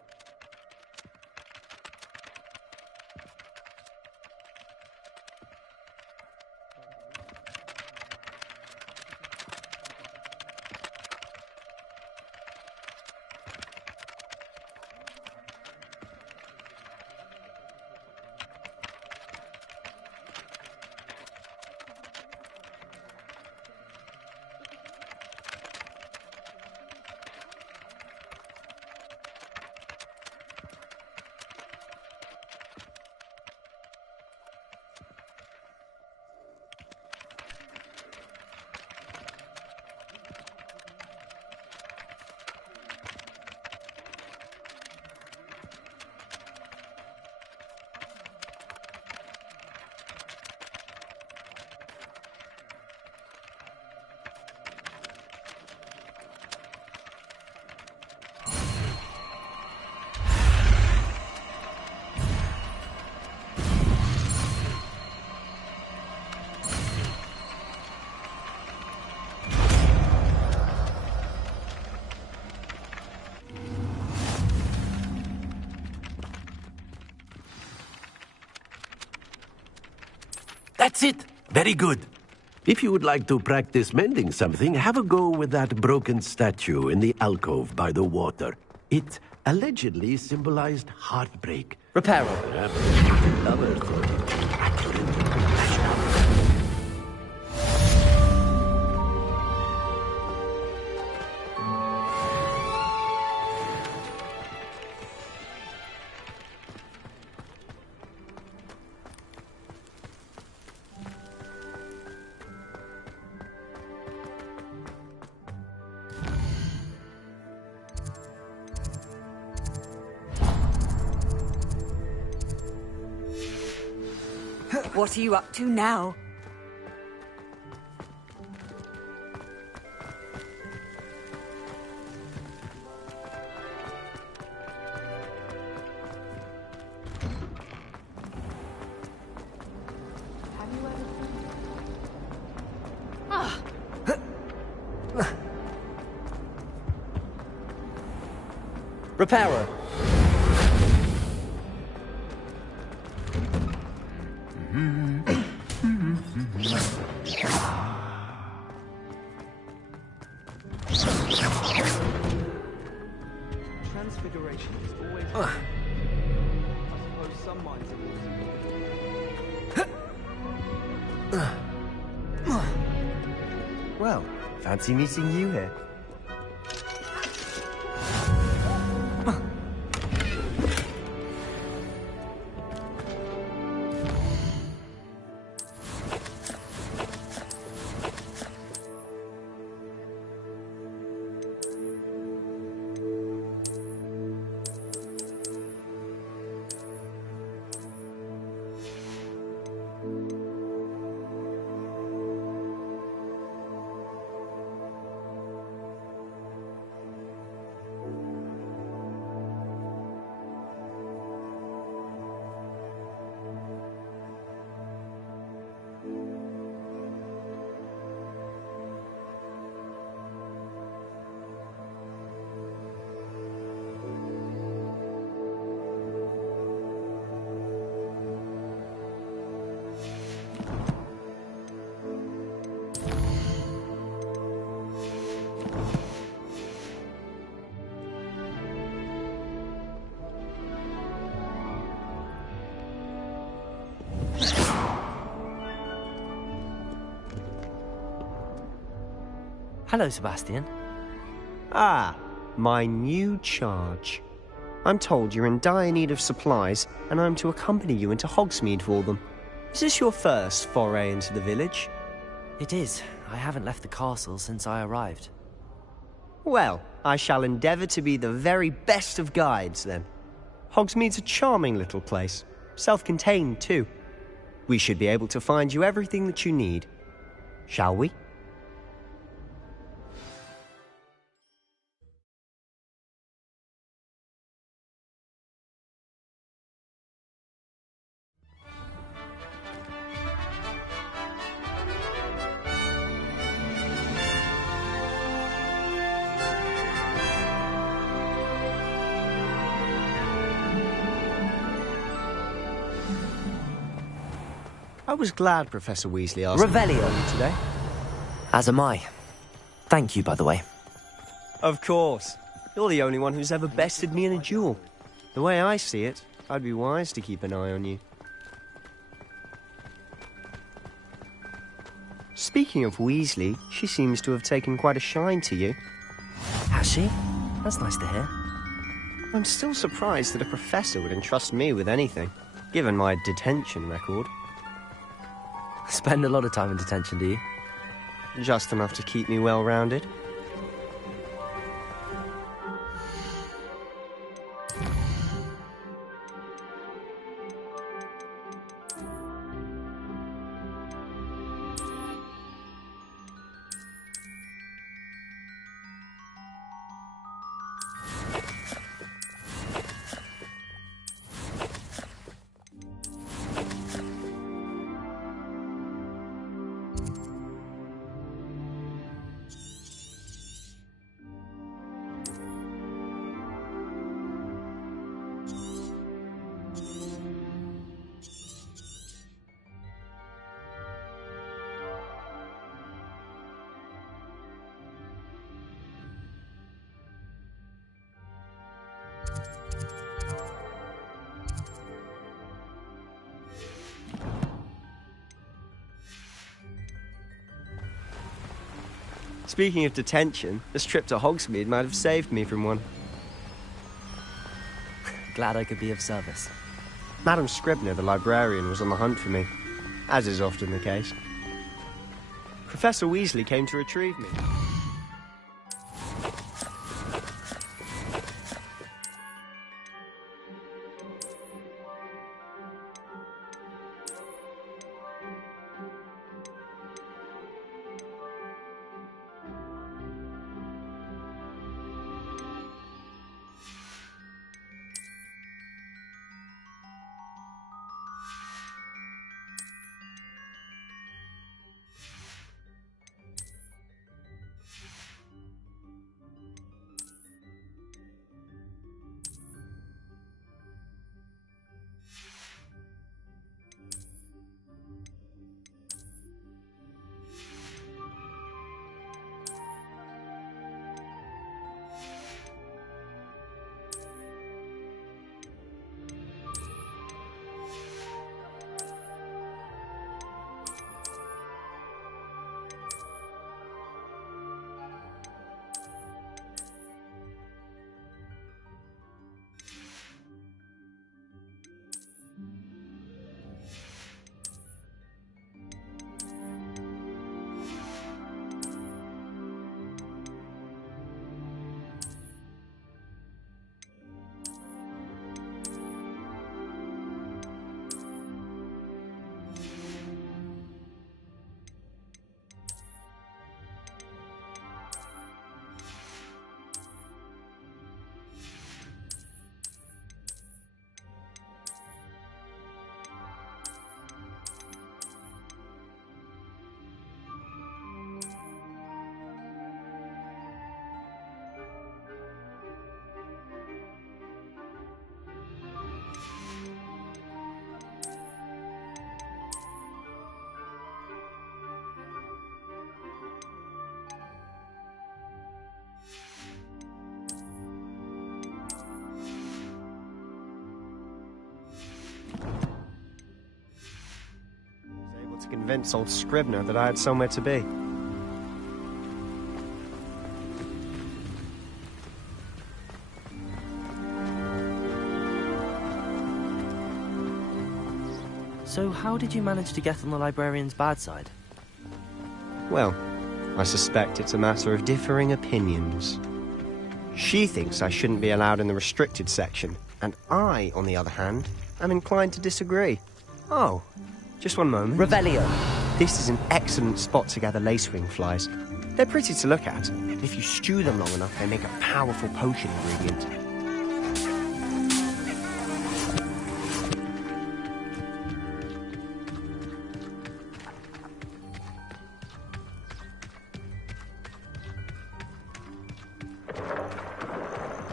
That's it. Very good. If you would like to practice mending something, have a go with that broken statue in the alcove by the water. It allegedly symbolized heartbreak. Reparo. Lovers. What are you up to now? Reparo. Transfiguration is always. I suppose some minds are Well, fancy meeting you here. Hello, Sebastian. Ah, my new charge. I'm told you're in dire need of supplies, and I'm to accompany you into Hogsmeade for them. Is this your first foray into the village? It is. I haven't left the castle since I arrived. Well, I shall endeavour to be the very best of guides, then. Hogsmeade's a charming little place. Self-contained, too. We should be able to find you everything that you need. Shall we? I was glad Professor Weasley asked me today. As am I. Thank you, by the way. Of course. You're the only one who's ever bested me in a duel. The way I see it, I'd be wise to keep an eye on you. Speaking of Weasley, she seems to have taken quite a shine to you. Has she? That's nice to hear. I'm still surprised that a professor would entrust me with anything, given my detention record. Spend a lot of time in detention, do you? Just enough to keep me well-rounded. Speaking of detention, this trip to Hogsmeade might have saved me from one. Glad I could be of service. Madam Scribner, the librarian, was on the hunt for me, as is often the case. Professor Weasley came to retrieve me. To convince old Scribner that I had somewhere to be. So how did you manage to get on the librarian's bad side? Well, I suspect it's a matter of differing opinions. She thinks I shouldn't be allowed in the restricted section, and I, on the other hand, am inclined to disagree. Oh, just one moment. Revelio. This is an excellent spot to gather lacewing flies. They're pretty to look at. If you stew them long enough, they make a powerful potion ingredient.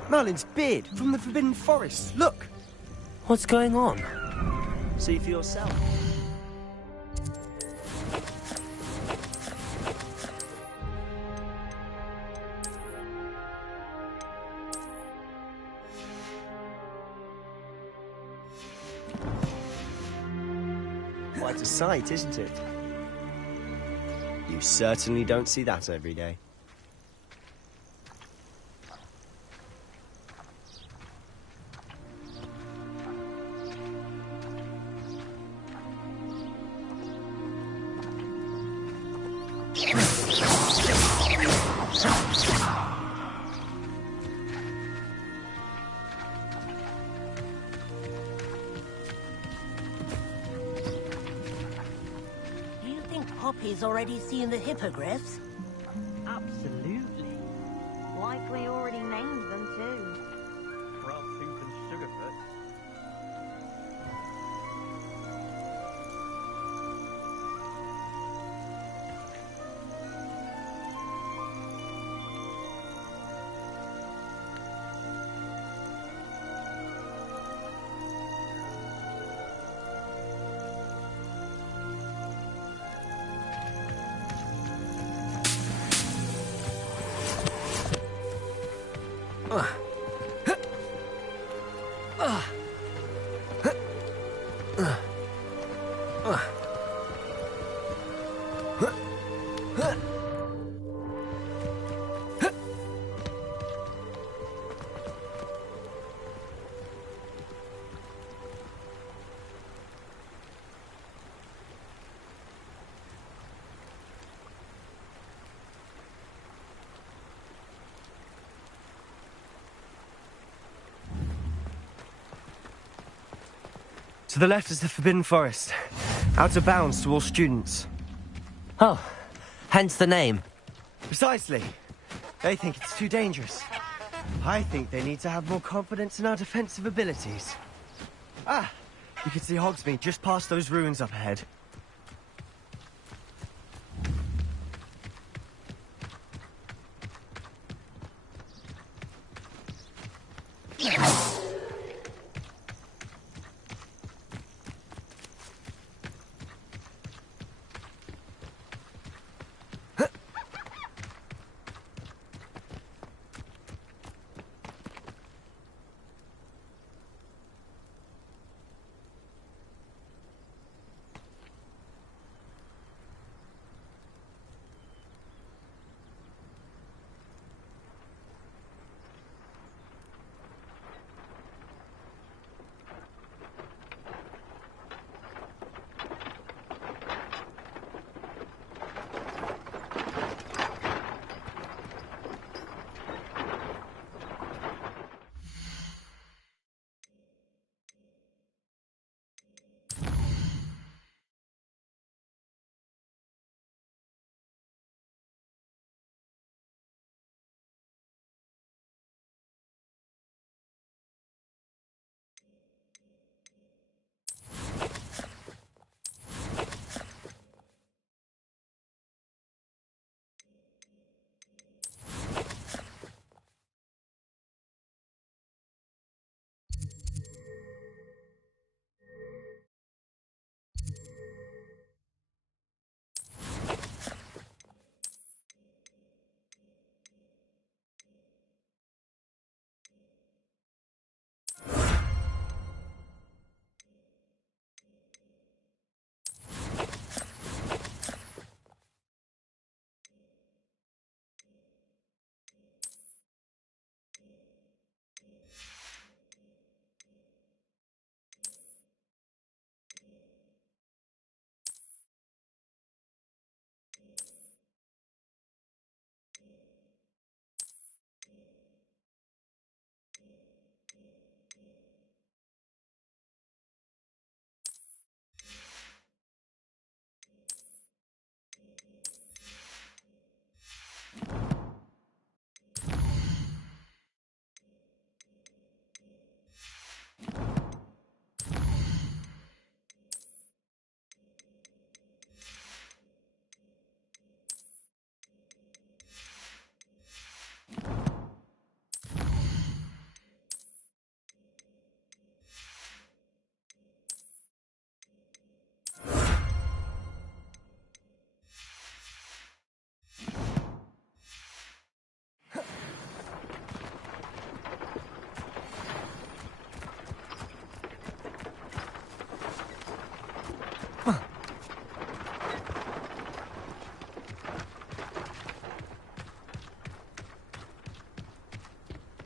Merlin's beard from the Forbidden Forest. Look! What's going on? See for yourself. Quite a sight, isn't it? You certainly don't see that every day. Poppy's already seen the hippogriffs? Absolutely. Likely already named them too. Frogtooth and Sugarfoot. To the left is the Forbidden Forest. Out of bounds to all students. Oh, hence the name. Precisely. They think it's too dangerous. I think they need to have more confidence in our defensive abilities. Ah, you can see Hogsmeade just past those ruins up ahead.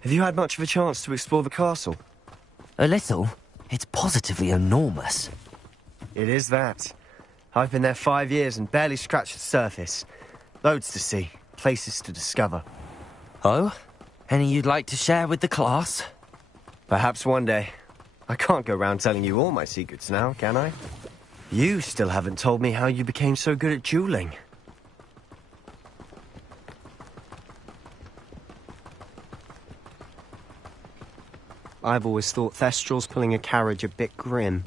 Have you had much of a chance to explore the castle? A little. It's positively enormous. It is that. I've been there 5 years and barely scratched the surface. Loads to see, places to discover. Oh? Any you'd like to share with the class? Perhaps one day. I can't go round telling you all my secrets now, can I? You still haven't told me how you became so good at dueling. I've always thought Thestrals pulling a carriage a bit grim.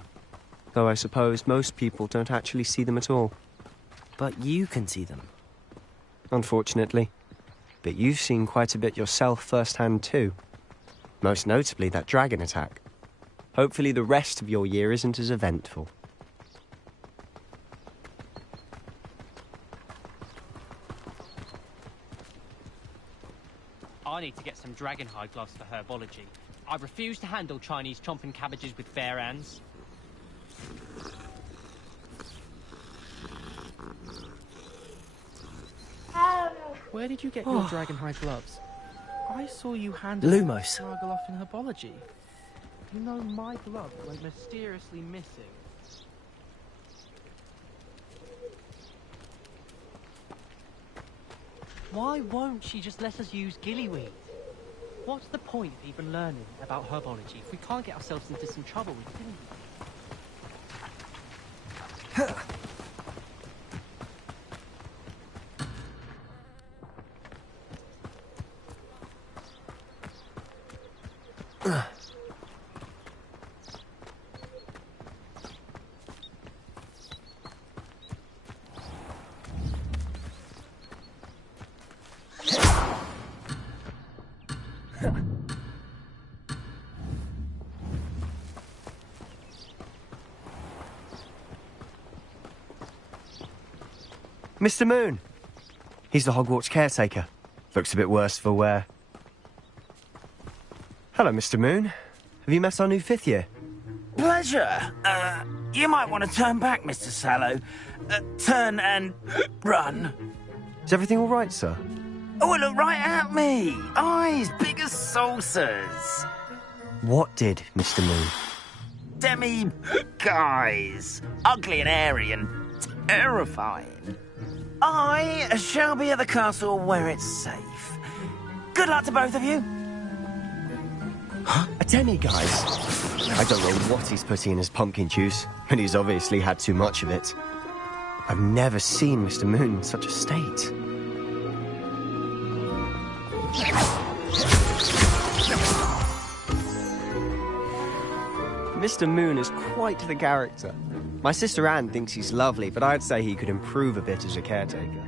Though I suppose most people don't actually see them at all. But you can see them. Unfortunately. But you've seen quite a bit yourself firsthand too. Most notably that dragon attack. Hopefully the rest of your year isn't as eventful. I need to get some dragonhide gloves for herbology. I refuse to handle Chinese chomping cabbages with bare hands. Where did you get your dragonhide gloves? I saw you handle Lumos. Nargaloth in herbology. You know my glove went mysteriously missing. Why won't she just let us use gillyweed? What's the point of even learning about herbology if we can't get ourselves into some trouble with gillyweed? Mr. Moon! He's the Hogwarts caretaker. Looks a bit worse for wear. Hello, Mr. Moon. Have you met our new 5th year? Pleasure. You might want to turn back, Mr. Sallow. Turn and run. Is everything all right, sir? Oh, look right at me. Eyes big as saucers. What did, Mr. Moon? Guys. Ugly and hairy and terrifying. I shall be at the castle where it's safe. Good luck to both of you. A demiguise? I don't know what he's putting in his pumpkin juice, but he's obviously had too much of it. I've never seen Mr. Moon in such a state. Mr. Moon is quite the character. My sister Anne thinks he's lovely, but I'd say he could improve a bit as a caretaker.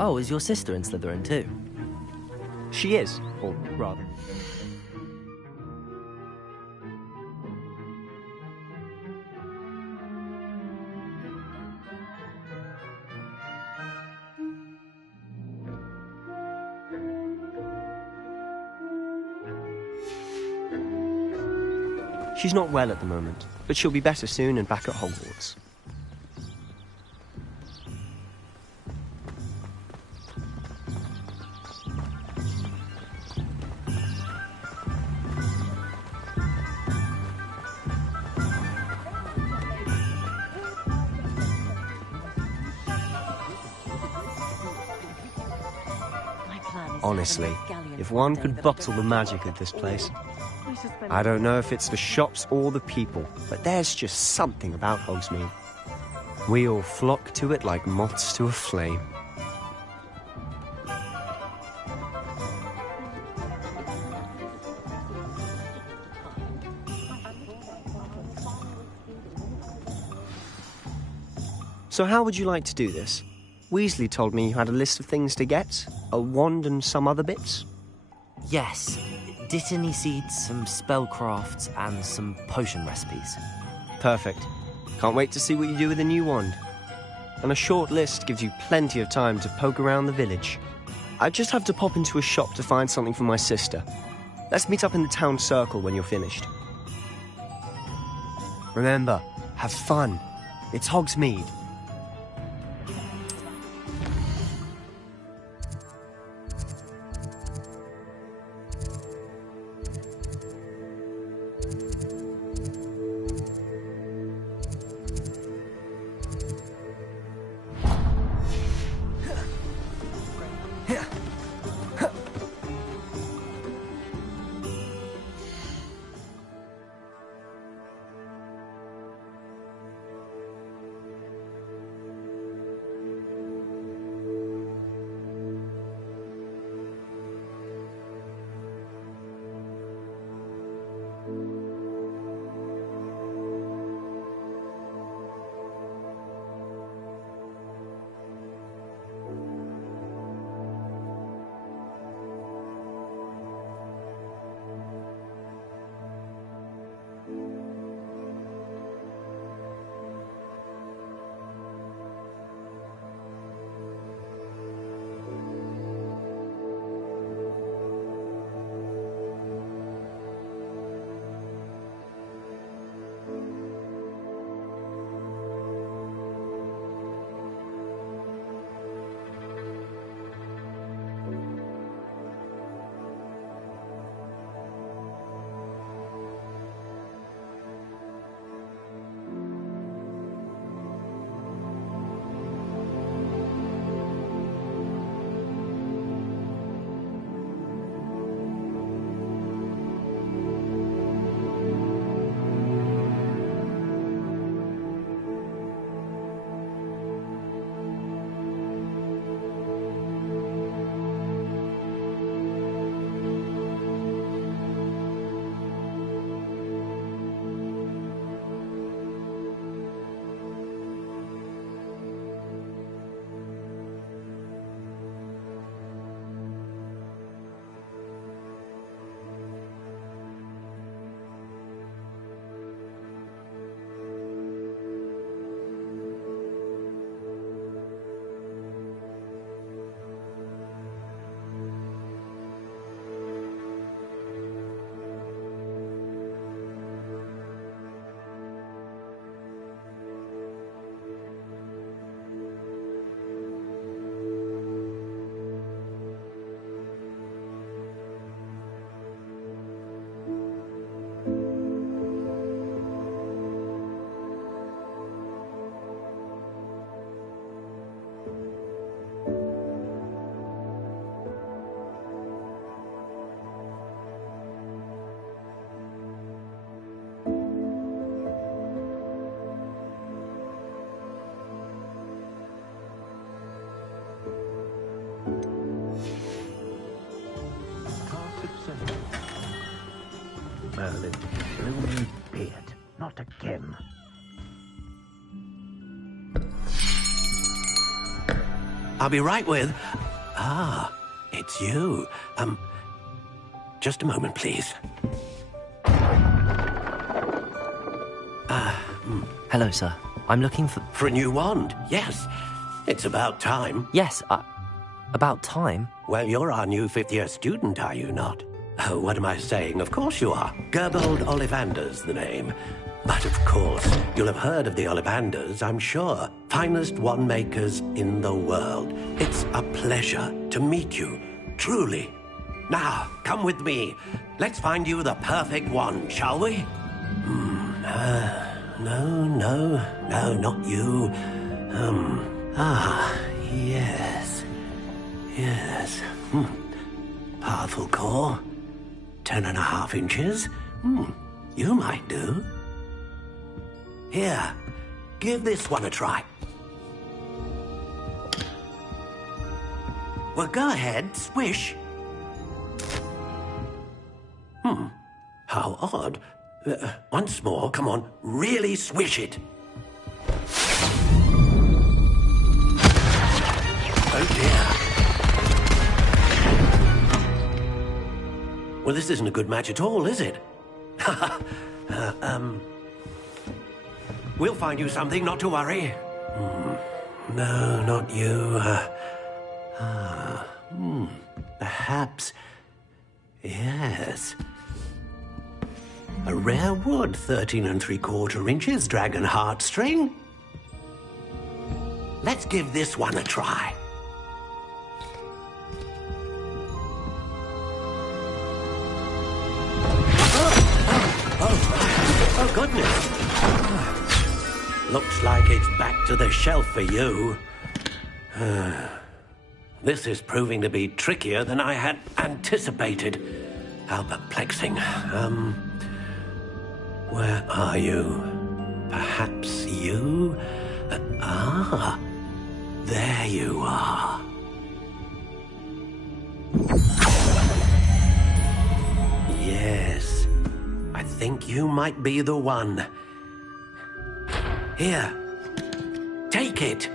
Oh, is your sister in Slytherin too? She is, or rather. She's not well at the moment, but she'll be better soon and back at Hogwarts. Honestly, if one could bottle the magic of this place. I don't know if it's the shops or the people, but there's just something about Hogsmeade. We all flock to it like moths to a flame. So how would you like to do this? Weasley told me you had a list of things to get, a wand and some other bits. Yes. Dittany seeds, some spellcrafts, and some potion recipes. Perfect. Can't wait to see what you do with the new wand. And a short list gives you plenty of time to poke around the village. I just have to pop into a shop to find something for my sister. Let's meet up in the town circle when you're finished. Remember, have fun. It's Hogsmeade. Merlin's blooming beard. Not again. I'll be right with... Ah, it's you. Just a moment, please. Hello, sir. I'm looking for... For a new wand, yes. It's about time. Yes, about time? Well, you're our new fifth-year student, are you not? Oh, what am I saying? Of course you are. Gerbold Ollivander's the name. But of course, you'll have heard of the Ollivanders, I'm sure. Finest wand makers in the world. It's a pleasure to meet you, truly. Now, come with me. Let's find you the perfect wand, shall we? No, not you. Yes. Powerful core. 10.5 inches. You might do. Here, give this one a try. Well, go ahead, swish. How odd. Once more, come on, really swish it. Oh dear. Well, this isn't a good match at all, is it? We'll find you something, not to worry. No, not you. Perhaps... Yes. A rare wood, 13 3/4 inches, dragon heartstring. Let's give this one a try. Oh, goodness. Looks like it's back to the shelf for you. This is proving to be trickier than I had anticipated. How perplexing. Where are you? Perhaps you? There you are. Yes, I think you might be the one. Here, take it.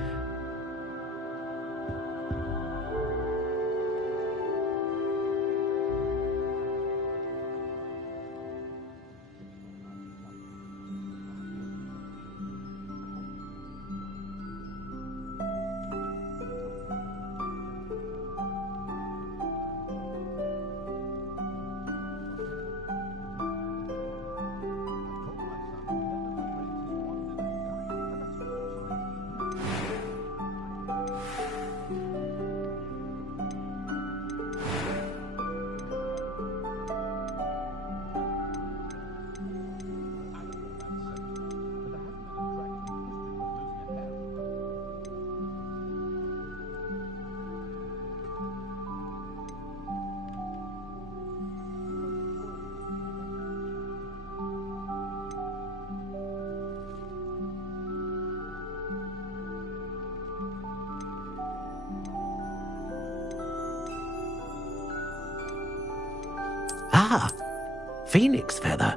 Phoenix feather.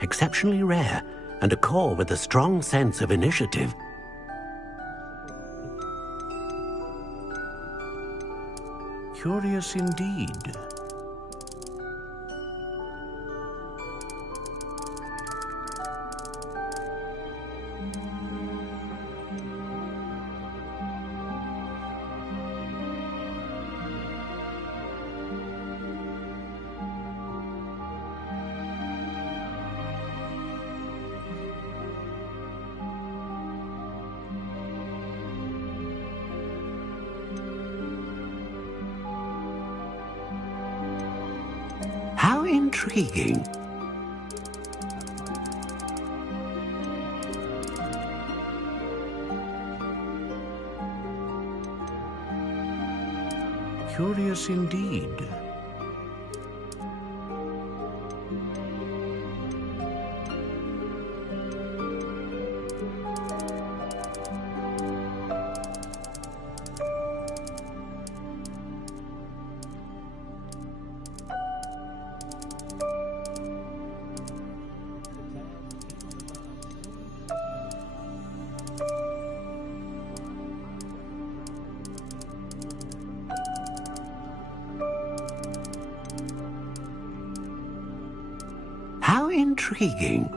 Exceptionally rare, and a core with a strong sense of initiative. Curious indeed. How intriguing. Curious indeed. intriguing.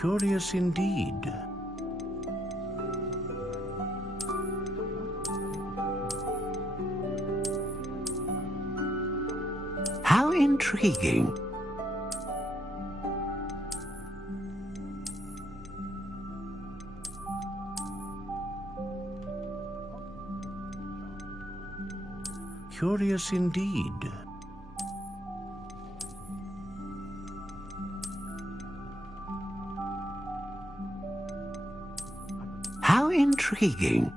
Curious indeed. How intriguing. Curious indeed. How intriguing.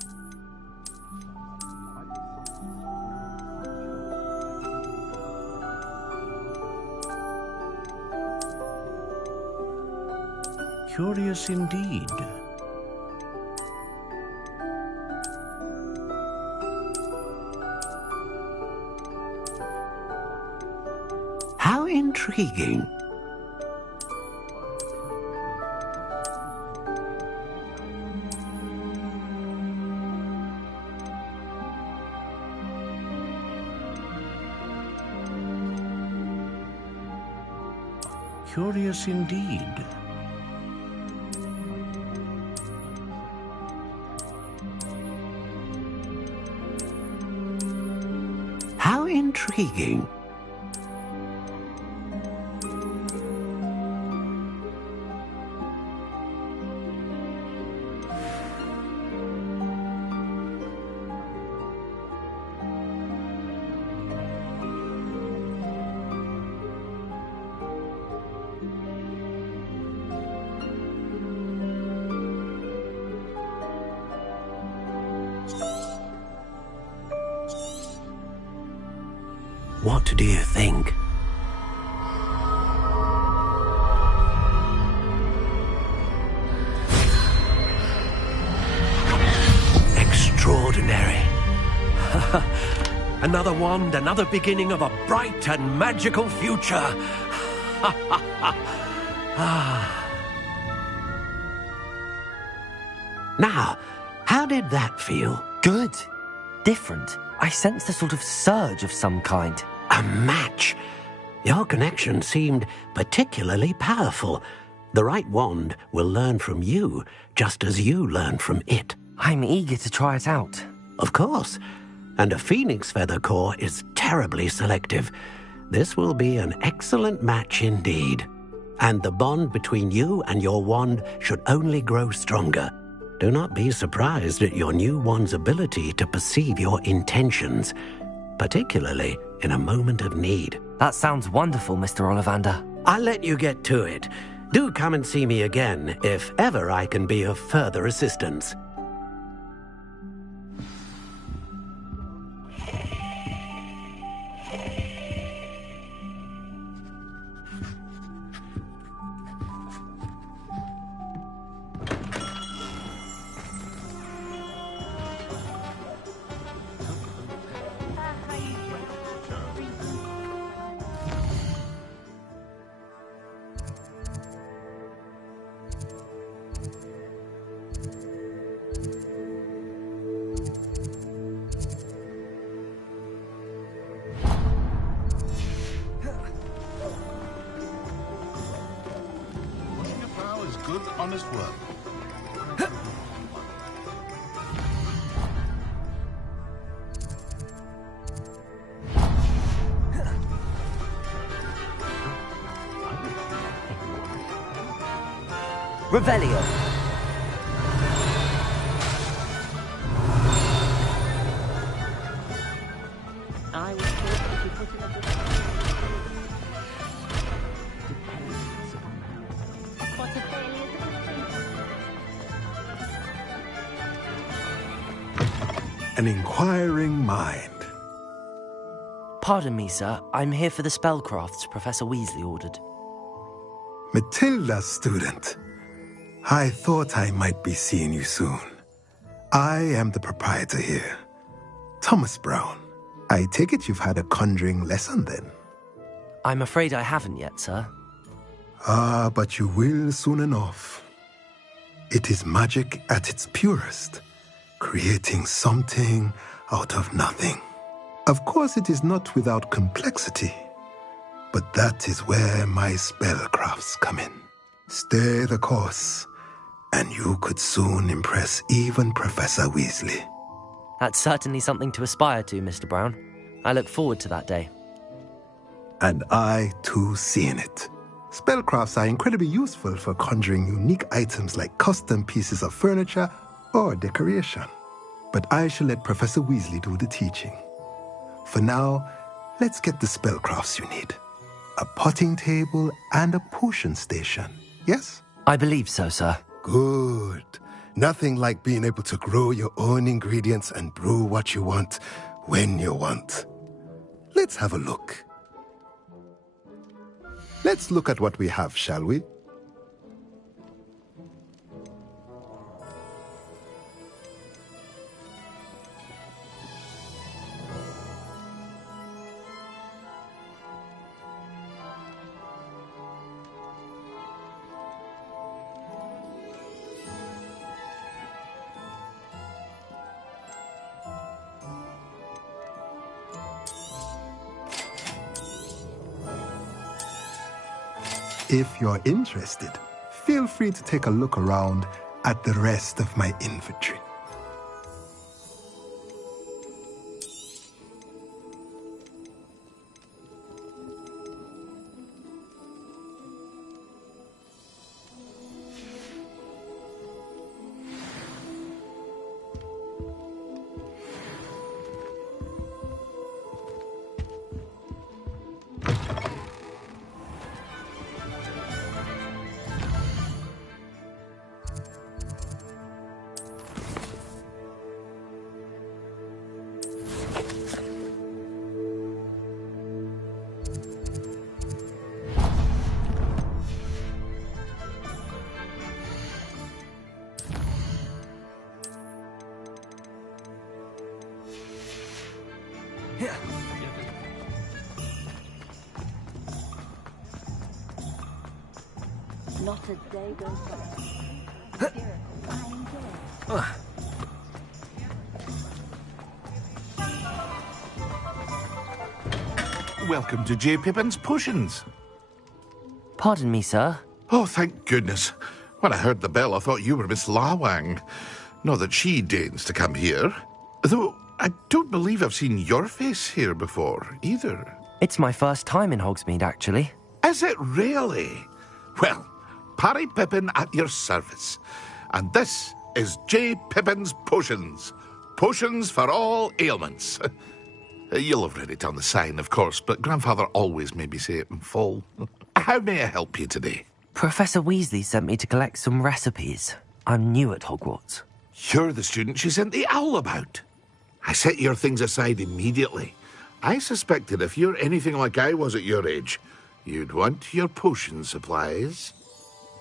Curious indeed. How intriguing. Curious indeed. How intriguing. What do you think? Extraordinary. Another wand, another beginning of a bright and magical future. Now, how did that feel? Good. Different. I sensed a sort of surge of some kind. A match. Your connection seemed particularly powerful. The right wand will learn from you, just as you learn from it. I'm eager to try it out. Of course. And a phoenix feather core is terribly selective. This will be an excellent match indeed. And the bond between you and your wand should only grow stronger. Do not be surprised at your new wand's ability to perceive your intentions, particularly in a moment of need. That sounds wonderful, Mr. Ollivander. I'll let you get to it. Do come and see me again if ever I can be of further assistance. Good, honest work. Revelio. I was told that if you put in a good what a failure to An inquiring mind. Pardon me, sir. I'm here for the spellcrafts Professor Weasley ordered. Matilda, student. I thought I might be seeing you soon. I am the proprietor here, Thomas Brown. I take it you've had a conjuring lesson then? I'm afraid I haven't yet, sir. Ah, but you will soon enough. It is magic at its purest. creating something out of nothing. Of course, it is not without complexity, but that is where my spellcrafts come in. Stay the course, and you could soon impress even Professor Weasley. That's certainly something to aspire to, Mr. Brown. I look forward to that day. And I, too, see in it. Spellcrafts are incredibly useful for conjuring unique items like custom pieces of furniture or decoration. But I shall let Professor Weasley do the teaching. For now, let's get the spellcrafts you need. A potting table and a potion station, yes? I believe so, sir. Good. Nothing like being able to grow your own ingredients and brew what you want when you want. Let's have a look. Let's look at what we have, shall we? If you're interested, feel free to take a look around at the rest of my inventory. Not a day goes by. Welcome to J. Pippin's Potions. Pardon me, sir. Oh, thank goodness. When I heard the bell, I thought you were Miss Lawang. Not that she deigns to come here. Though I don't believe I've seen your face here before, either. It's my first time in Hogsmeade, actually. Is it really? Well, Parry Pippin at your service. And this is J. Pippin's Potions. Potions for all ailments. You'll have read it on the sign, of course, but Grandfather always made me say it in full. How may I help you today? Professor Weasley sent me to collect some recipes. I'm new at Hogwarts. You're the student she sent the owl about. I set your things aside immediately. I suspected if you're anything like I was at your age, you'd want your potion supplies.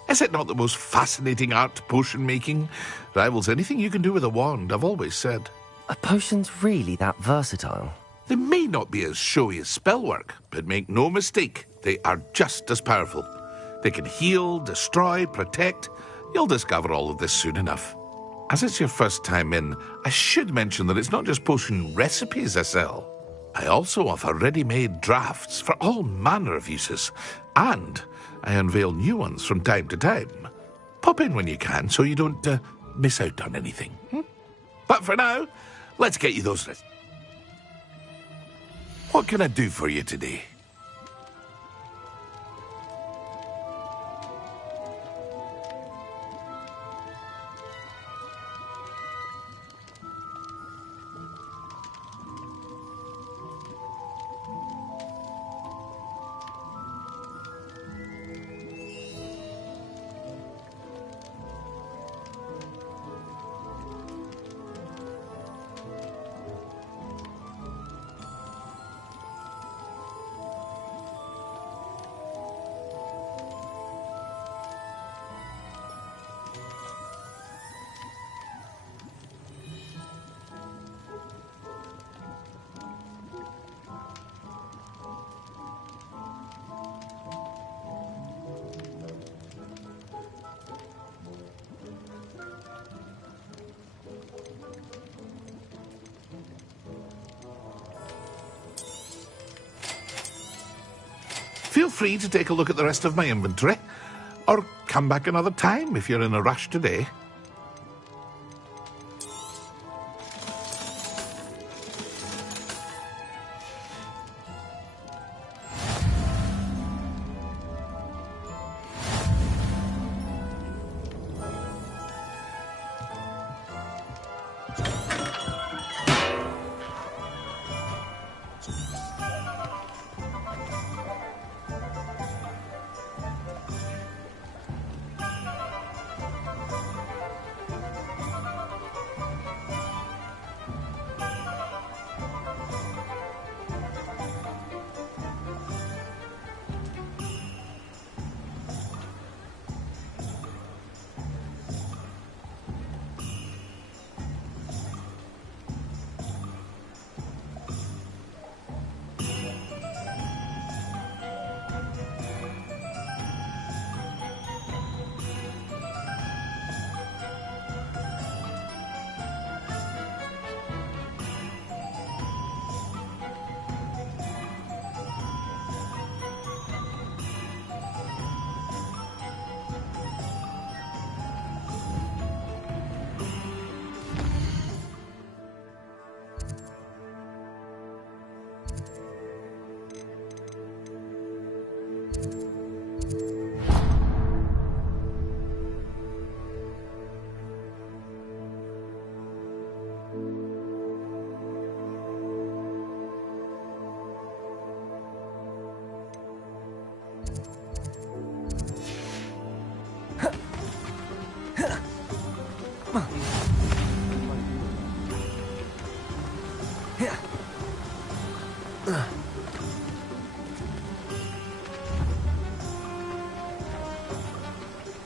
Is it not the most fascinating art, potion making? Rivals anything you can do with a wand, I've always said. Are potions really that versatile? They may not be as showy as spellwork, but make no mistake, they are just as powerful. They can heal, destroy, protect. You'll discover all of this soon enough. As it's your first time in, I should mention that it's not just potion recipes I sell. I also offer ready-made drafts for all manner of uses, and I unveil new ones from time to time. Pop in when you can so you don't miss out on anything. But for now, let's get you those. What can I do for you today? Feel free to take a look at the rest of my inventory, or come back another time if you're in a rush today.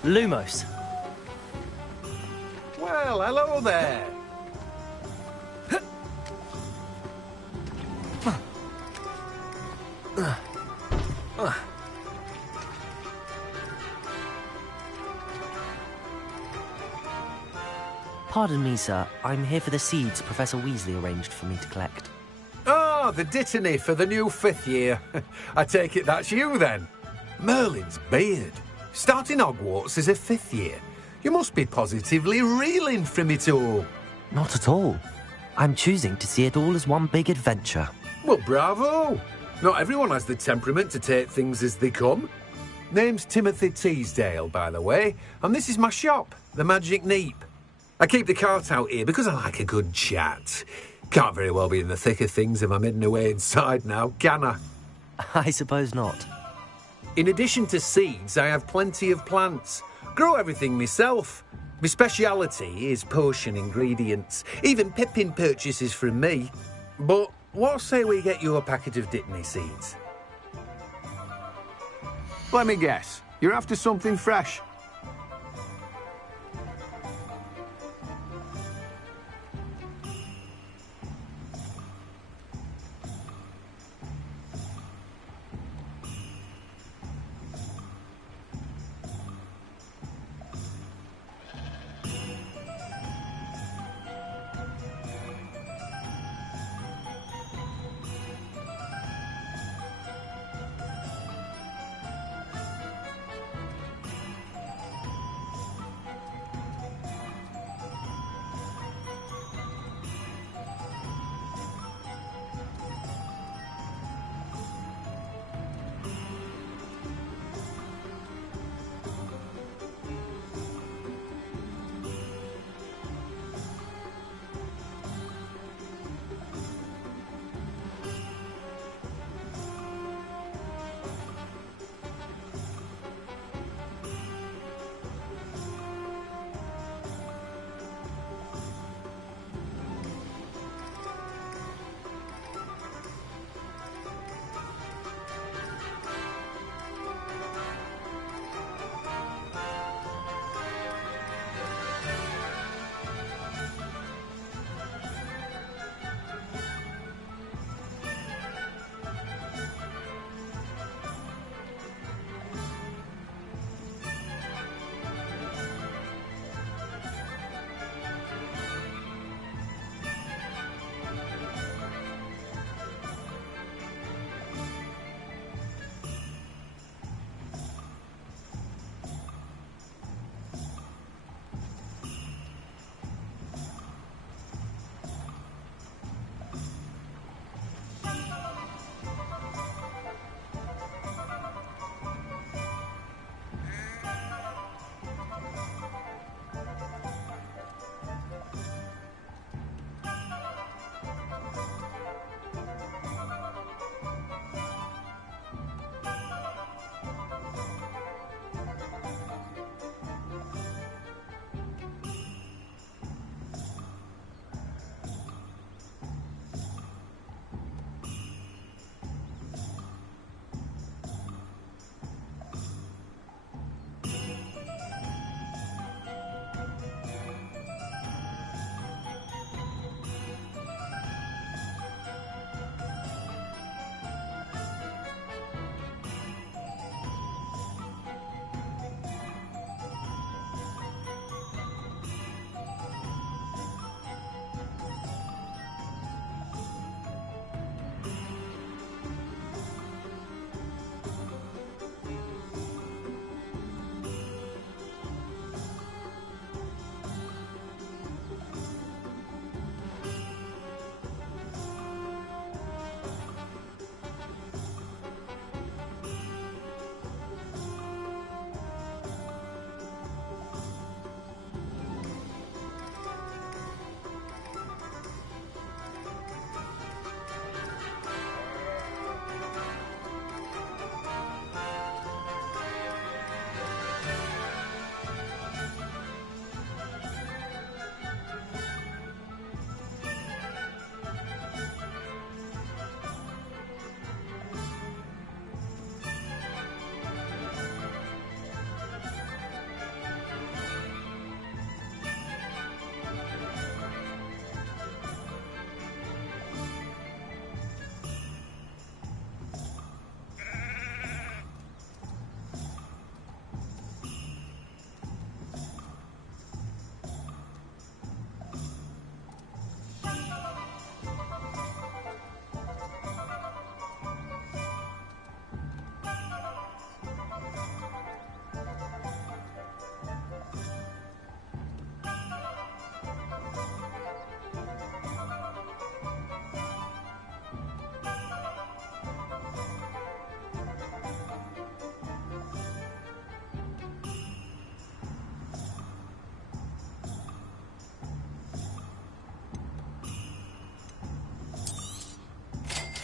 Lumos. Well, hello there. Pardon me, sir. I'm here for the seeds Professor Weasley arranged for me to collect. Oh, the dittany for the new 5th year. I take it that's you, then. Merlin's beard. Starting Hogwarts as a 5th year. You must be positively reeling from it all. Not at all. I'm choosing to see it all as one big adventure. Well, bravo. Not everyone has the temperament to take things as they come. Name's Timothy Teasdale, by the way, and this is my shop, the Magic Neep. I keep the cart out here because I like a good chat. Can't very well be in the thick of things if I'm hidden away inside now, can I? I suppose not. In addition to seeds, I have plenty of plants. Grow everything myself. My speciality is potion ingredients. Even Pippin purchases from me. But what say we get you a packet of Dittany seeds? Let me guess. You're after something fresh.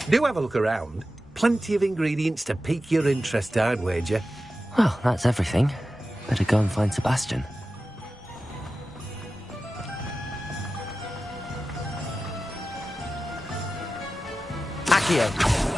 Do have a look around. Plenty of ingredients to pique your interest, I'd wager. Well, that's everything. Better go and find Sebastian. Accio!